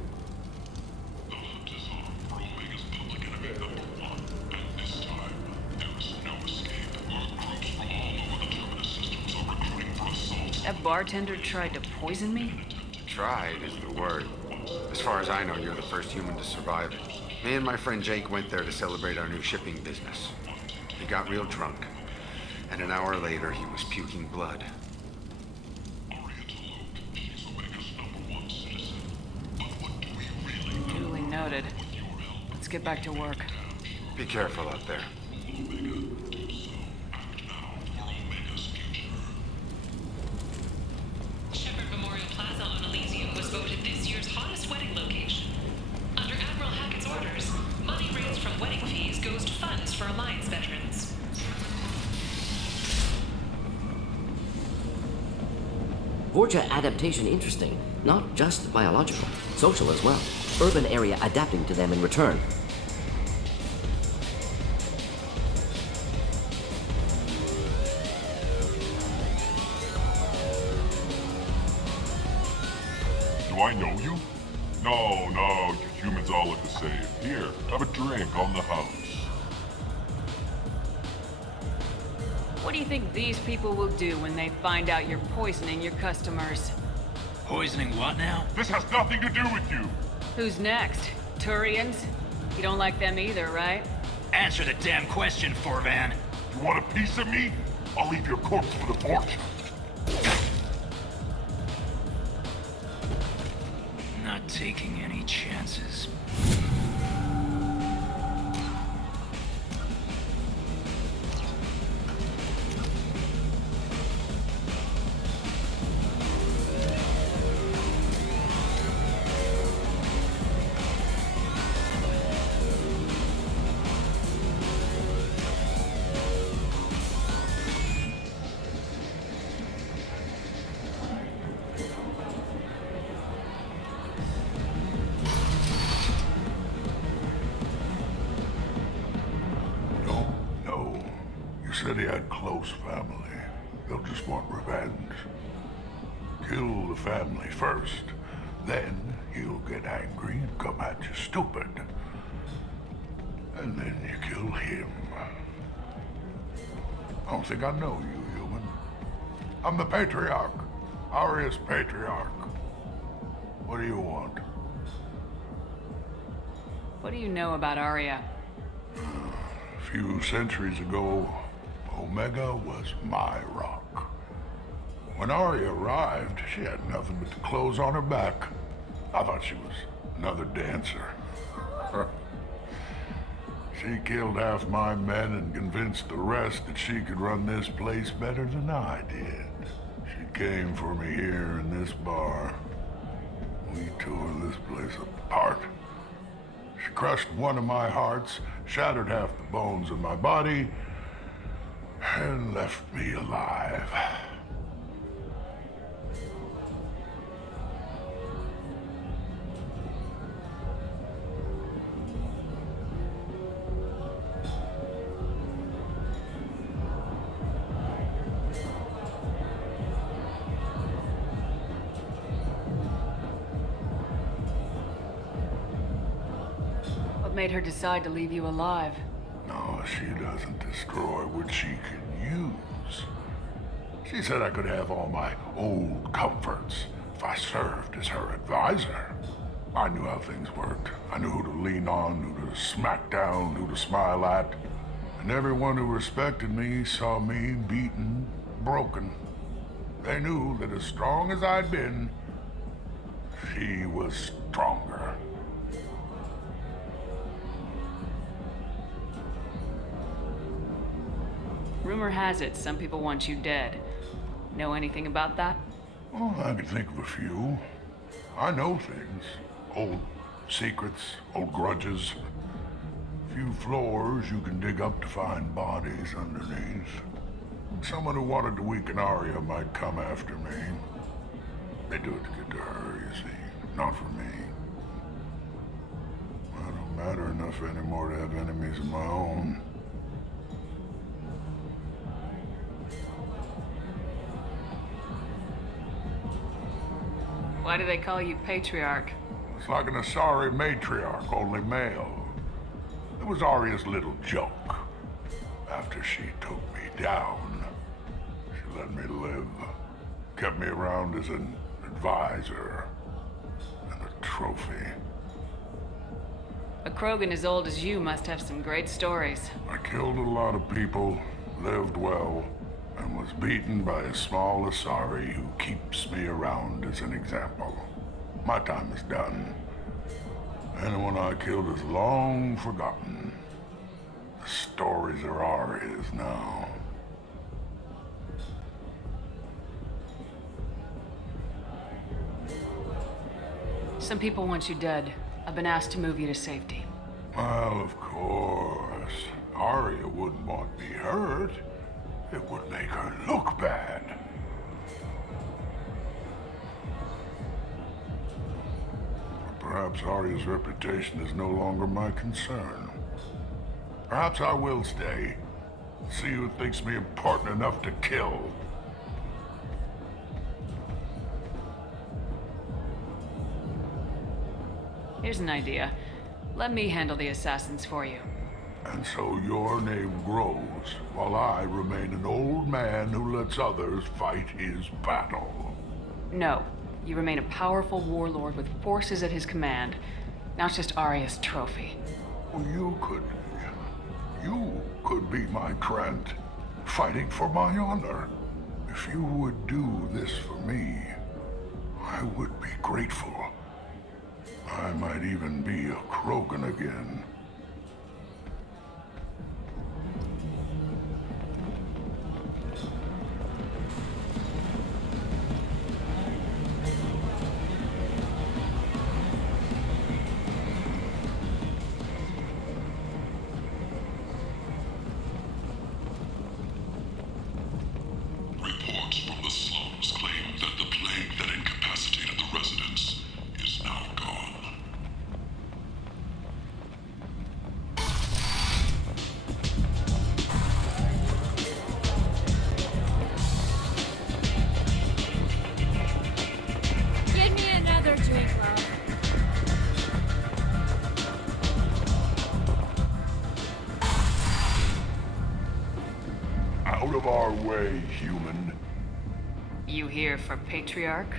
That bartender tried to poison me? Tried is the word. As far as I know, you're the first human to survive it. Me and my friend Jake went there to celebrate our new shipping business. He got real drunk, and an hour later he was puking blood. Duly noted. Let's get back to work. Be careful out there. Shepard Memorial Plaza on Elysium was voted this year's hottest wedding location. Under Admiral Hackett's orders, money raised from wedding fees goes to funds for Alliance veterans. Vorcha adaptation interesting, not just biological, social as well. Urban area adapting to them in return. Do I know you? No, you humans all look the same. Here, have a drink on the house. What do you think these people will do when they find out you're poisoning your customers? Poisoning what now? This has nothing to do with you! Who's next? Turians? You don't like them either, right? Answer the damn question, Forvan. You want a piece of me? I'll leave your corpse for the Vorcha. Not taking any chances. Said he had close family. They'll just want revenge. Kill the family first. Then he'll get angry and come at you stupid. And then you kill him. I don't think I know you, human. I'm the Patriarch. Arius Patriarch. What do you want? What do you know about Aria? A few centuries ago, Omega was my rock. When Aria arrived, she had nothing but the clothes on her back. I thought she was another dancer. She killed half my men and convinced the rest that she could run this place better than I did. She came for me here in this bar. We tore this place apart. She crushed one of my hearts, shattered half the bones in my body, and left me alive. What made her decide to leave you alive? No, she doesn't destroy what she can use. She said I could have all my old comforts if I served as her advisor. I knew how things worked. I knew who to lean on, who to smack down, who to smile at. And everyone who respected me saw me beaten, broken. They knew that as strong as I'd been, she was stronger. Rumor has it some people want you dead. Know anything about that? Oh, I can think of a few. I know things. Old secrets, old grudges. A few floors you can dig up to find bodies underneath. Someone who wanted to weaken Aria might come after me. They do it to get to her, you see. Not for me. I don't matter enough anymore to have enemies of my own. Why do they call you Patriarch? It's like an Asari matriarch, only male. It was Aria's little joke. After she took me down, she let me live. Kept me around as an advisor and a trophy. A Krogan as old as you must have some great stories. I killed a lot of people, lived well, and was beaten by a small Asari who keeps me around as an example. My time is done. Anyone I killed is long forgotten. The stories are Aria's now. Some people want you dead. I've been asked to move you to safety. Well, of course. Aria wouldn't want me hurt. It would make her look bad. But perhaps Aria's reputation is no longer my concern. Perhaps I will stay. See who thinks me important enough to kill. Here's an idea. Let me handle the assassins for you. And so your name grows, while I remain an old man who lets others fight his battle. No. You remain a powerful warlord with forces at his command. Now it's just Aria's trophy. Well, You could be my Krant, fighting for my honor. If you would do this for me, I would be grateful. I might even be a Krogan again. Reports from the slums claim that the plague that incapacitated the residents is now gone. Give me another drink, love. Out of our way, human. You here for Patriarch?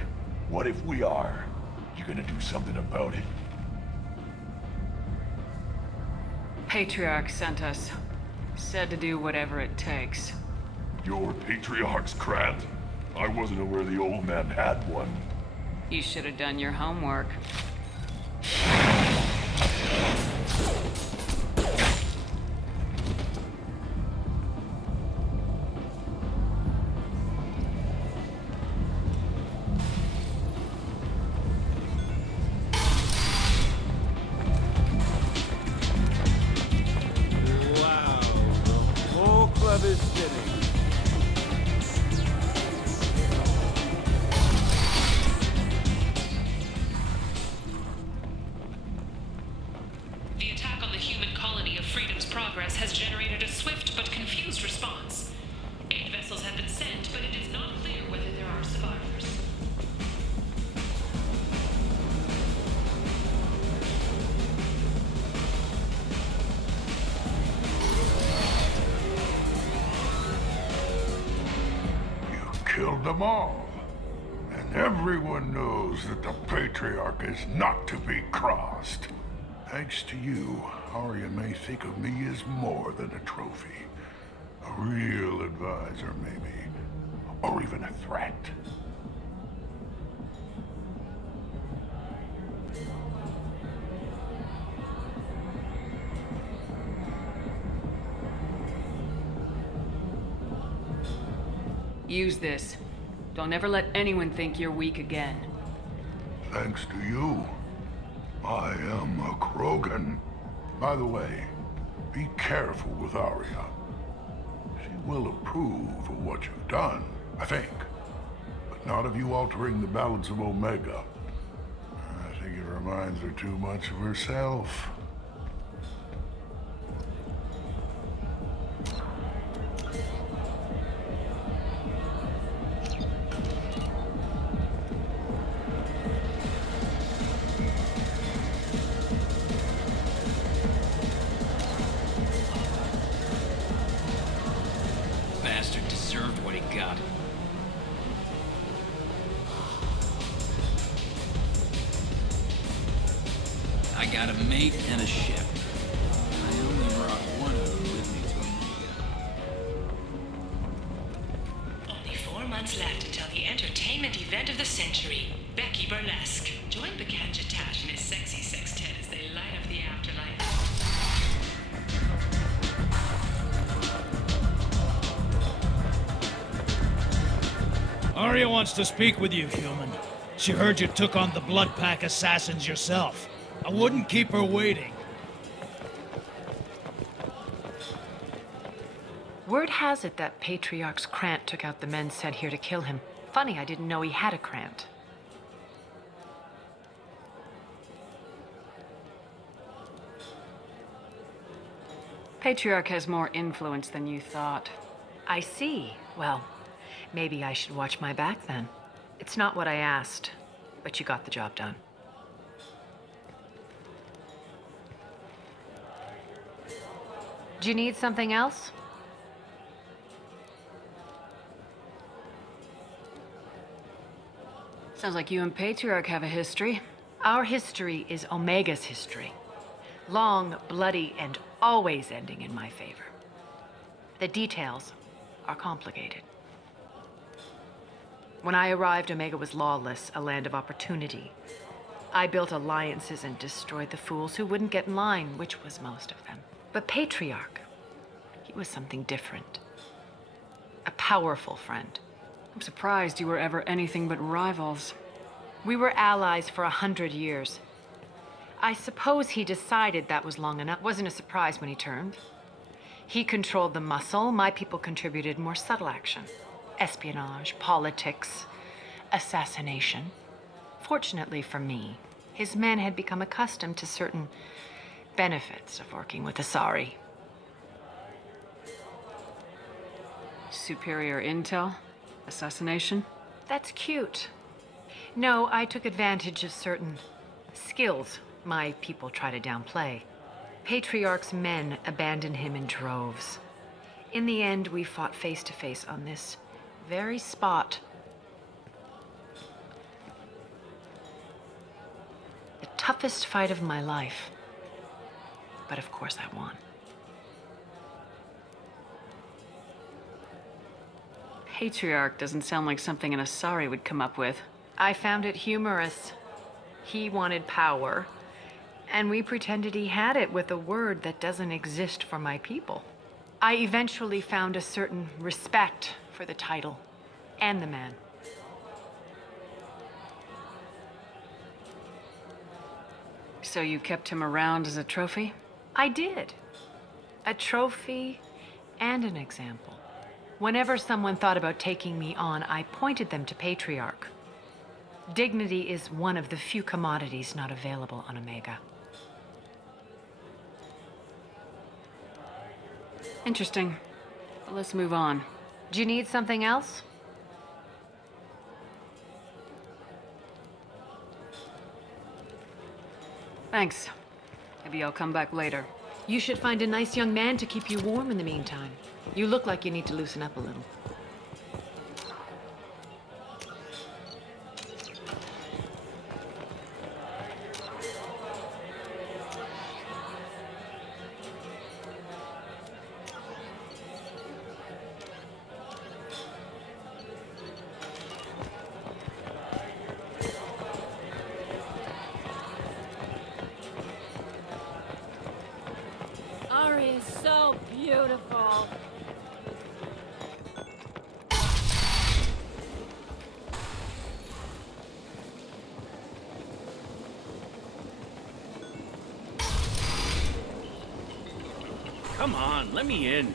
What if we are? You gonna do something about it? Patriarch sent us. Said to do whatever it takes. Your Patriarch's Krant? I wasn't aware the old man had one. You should have done your homework. Wow, the whole club is spinning. The attack on the human colony of Freedom's Progress has generated a swift but confused response. 8 vessels have been sent, but it is not clear whether there are survivors. Killed them all. And everyone knows that the Patriarch is not to be crossed. Thanks to you, Arya may think of me as more than a trophy. A real advisor, maybe. Or even a threat. Use this. Don't ever let anyone think you're weak again. Thanks to you, I am a Krogan. By the way, be careful with Arya. She will approve of what you've done, I think. But not of you altering the balance of Omega. I think it reminds her too much of herself. Bastard deserved what he got. I got a mate and a ship. I only brought one of them with me to Omega. Only 4 months left until the entertainment event of the century, Becky Burlesque. Join Bacanja Tash and his sexy sextet as they light up the afterlife. Arya wants to speak with you, human. She heard you took on the Blood Pack assassins yourself. I wouldn't keep her waiting. Word has it that Patriarch's Krant took out the men sent here to kill him. Funny, I didn't know he had a Krant. Patriarch has more influence than you thought. I see. Well, maybe I should watch my back then. It's not what I asked, but you got the job done. Do you need something else? Sounds like you and Patriarch have a history. Our history is Omega's history. Long, bloody, and always ending in my favor. The details are complicated. When I arrived, Omega was lawless, a land of opportunity. I built alliances and destroyed the fools who wouldn't get in line, which was most of them. But Patriarch, he was something different. A powerful friend. I'm surprised you were ever anything but rivals. We were allies for 100 years. I suppose he decided that was long enough. Wasn't a surprise when he turned. He controlled the muscle. My people contributed more subtle action. Espionage, politics, assassination. Fortunately for me, his men had become accustomed to certain benefits of working with Asari. Superior intel? Assassination? That's cute. No, I took advantage of certain skills my people try to downplay. Patriarch's men abandoned him in droves. In the end, we fought face to face on this very spot. The toughest fight of my life. But of course I won. Patriarch doesn't sound like something an Asari would come up with. I found it humorous. He wanted power, and we pretended he had it with a word that doesn't exist for my people. I eventually found a certain respect for the title and the man. So you kept him around as a trophy? I did. A trophy and an example. Whenever someone thought about taking me on, I pointed them to Patriarch. Dignity is one of the few commodities not available on Omega. Interesting. But let's move on. Do you need something else? Thanks. Maybe I'll come back later. You should find a nice young man to keep you warm in the meantime. You look like you need to loosen up a little. Ari is so beautiful. Come on, let me in.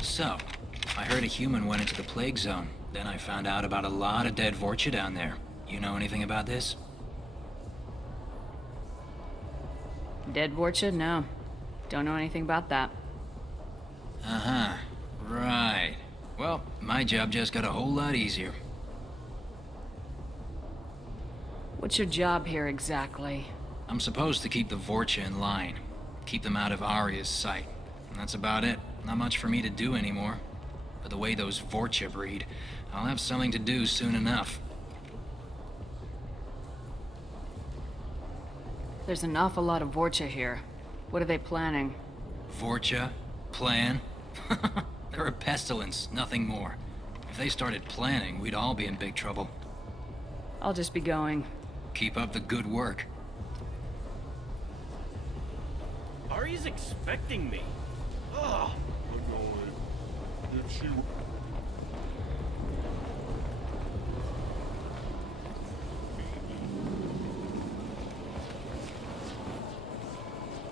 So, I heard a human went into the plague zone. Then I found out about a lot of dead Vorcha down there. You know anything about this? Dead Vorcha? No. Don't know anything about that. Uh-huh. Right. Well, my job just got a whole lot easier. What's your job here exactly? I'm supposed to keep the Vorcha in line. Keep them out of Arya's sight. And that's about it. Not much for me to do anymore. But the way those Vorcha breed, I'll have something to do soon enough. There's an awful lot of Vorcha here. What are they planning? Vorcha? Plan? They're a pestilence, nothing more. If they started planning, we'd all be in big trouble. I'll just be going. Keep up the good work. Ari's expecting me. Ugh. If she...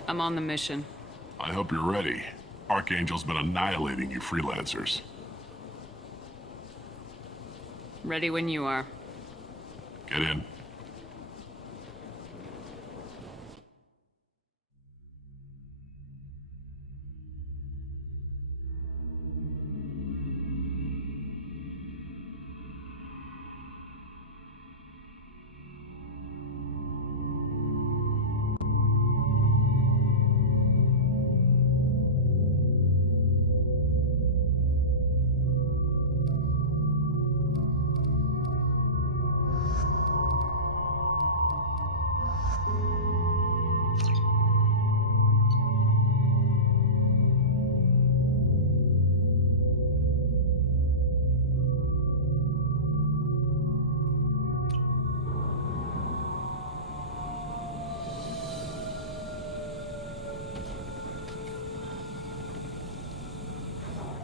I'm on the mission. I hope you're ready. Archangel's been annihilating you freelancers. Ready when you are. Get in.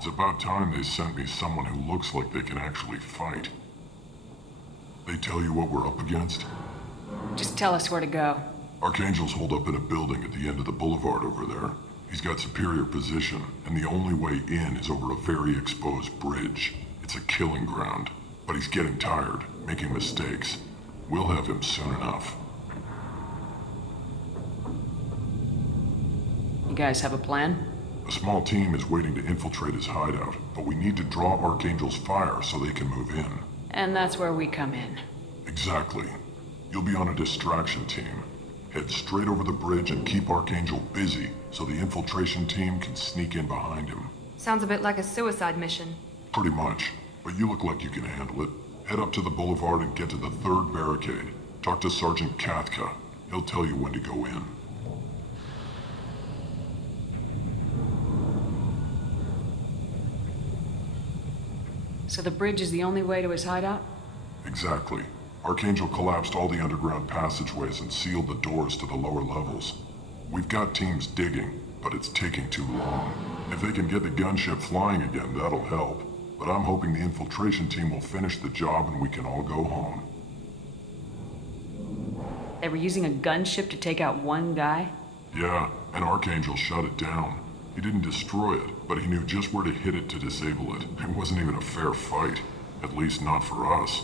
It's about time they sent me someone who looks like they can actually fight. They tell you what we're up against? Just tell us where to go. Archangel's holed up in a building at the end of the boulevard over there. He's got superior position, and the only way in is over a very exposed bridge. It's a killing ground, but he's getting tired, making mistakes. We'll have him soon enough. You guys have a plan? A small team is waiting to infiltrate his hideout, but we need to draw Archangel's fire so they can move in. And that's where we come in. Exactly. You'll be on a distraction team. Head straight over the bridge and keep Archangel busy so the infiltration team can sneak in behind him. Sounds a bit like a suicide mission. Pretty much, but you look like you can handle it. Head up to the boulevard and get to the 3rd barricade. Talk to Sergeant Kathka. He'll tell you when to go in. So the bridge is the only way to his hideout? Exactly. Archangel collapsed all the underground passageways and sealed the doors to the lower levels. We've got teams digging, but it's taking too long. If they can get the gunship flying again, that'll help. But I'm hoping the infiltration team will finish the job and we can all go home. They were using a gunship to take out one guy? Yeah, and Archangel shut it down. He didn't destroy it, but he knew just where to hit it to disable it. It wasn't even a fair fight. At least not for us.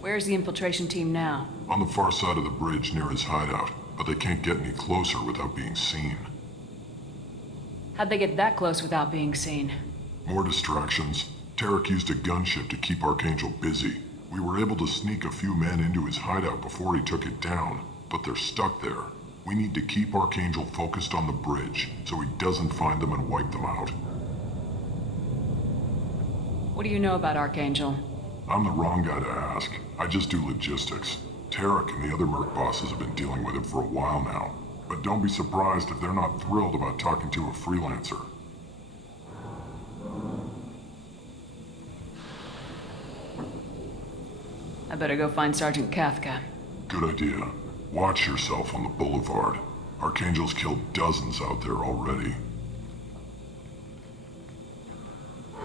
Where's the infiltration team now? On the far side of the bridge near his hideout, but they can't get any closer without being seen. How'd they get that close without being seen? More distractions. Tarek used a gunship to keep Archangel busy. We were able to sneak a few men into his hideout before he took it down, but they're stuck there. We need to keep Archangel focused on the bridge, so he doesn't find them and wipe them out. What do you know about Archangel? I'm the wrong guy to ask. I just do logistics. Tarek and the other Merc bosses have been dealing with him for a while now. But don't be surprised if they're not thrilled about talking to a freelancer. I better go find Sergeant Kathka. Good idea. Watch yourself on the boulevard. Archangel's killed dozens out there already.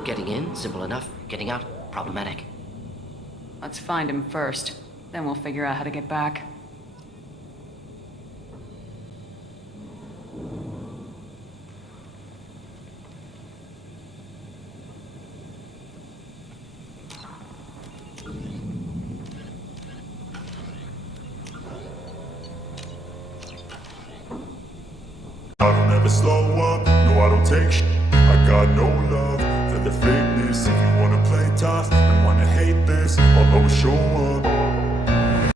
Getting in, simple enough. Getting out, problematic. Let's find him first. Then we'll figure out how to get back. I don't ever slow up, no I don't take sh**. I got no love for the fakeness. If you wanna play tough and wanna hate this, I'll always show up.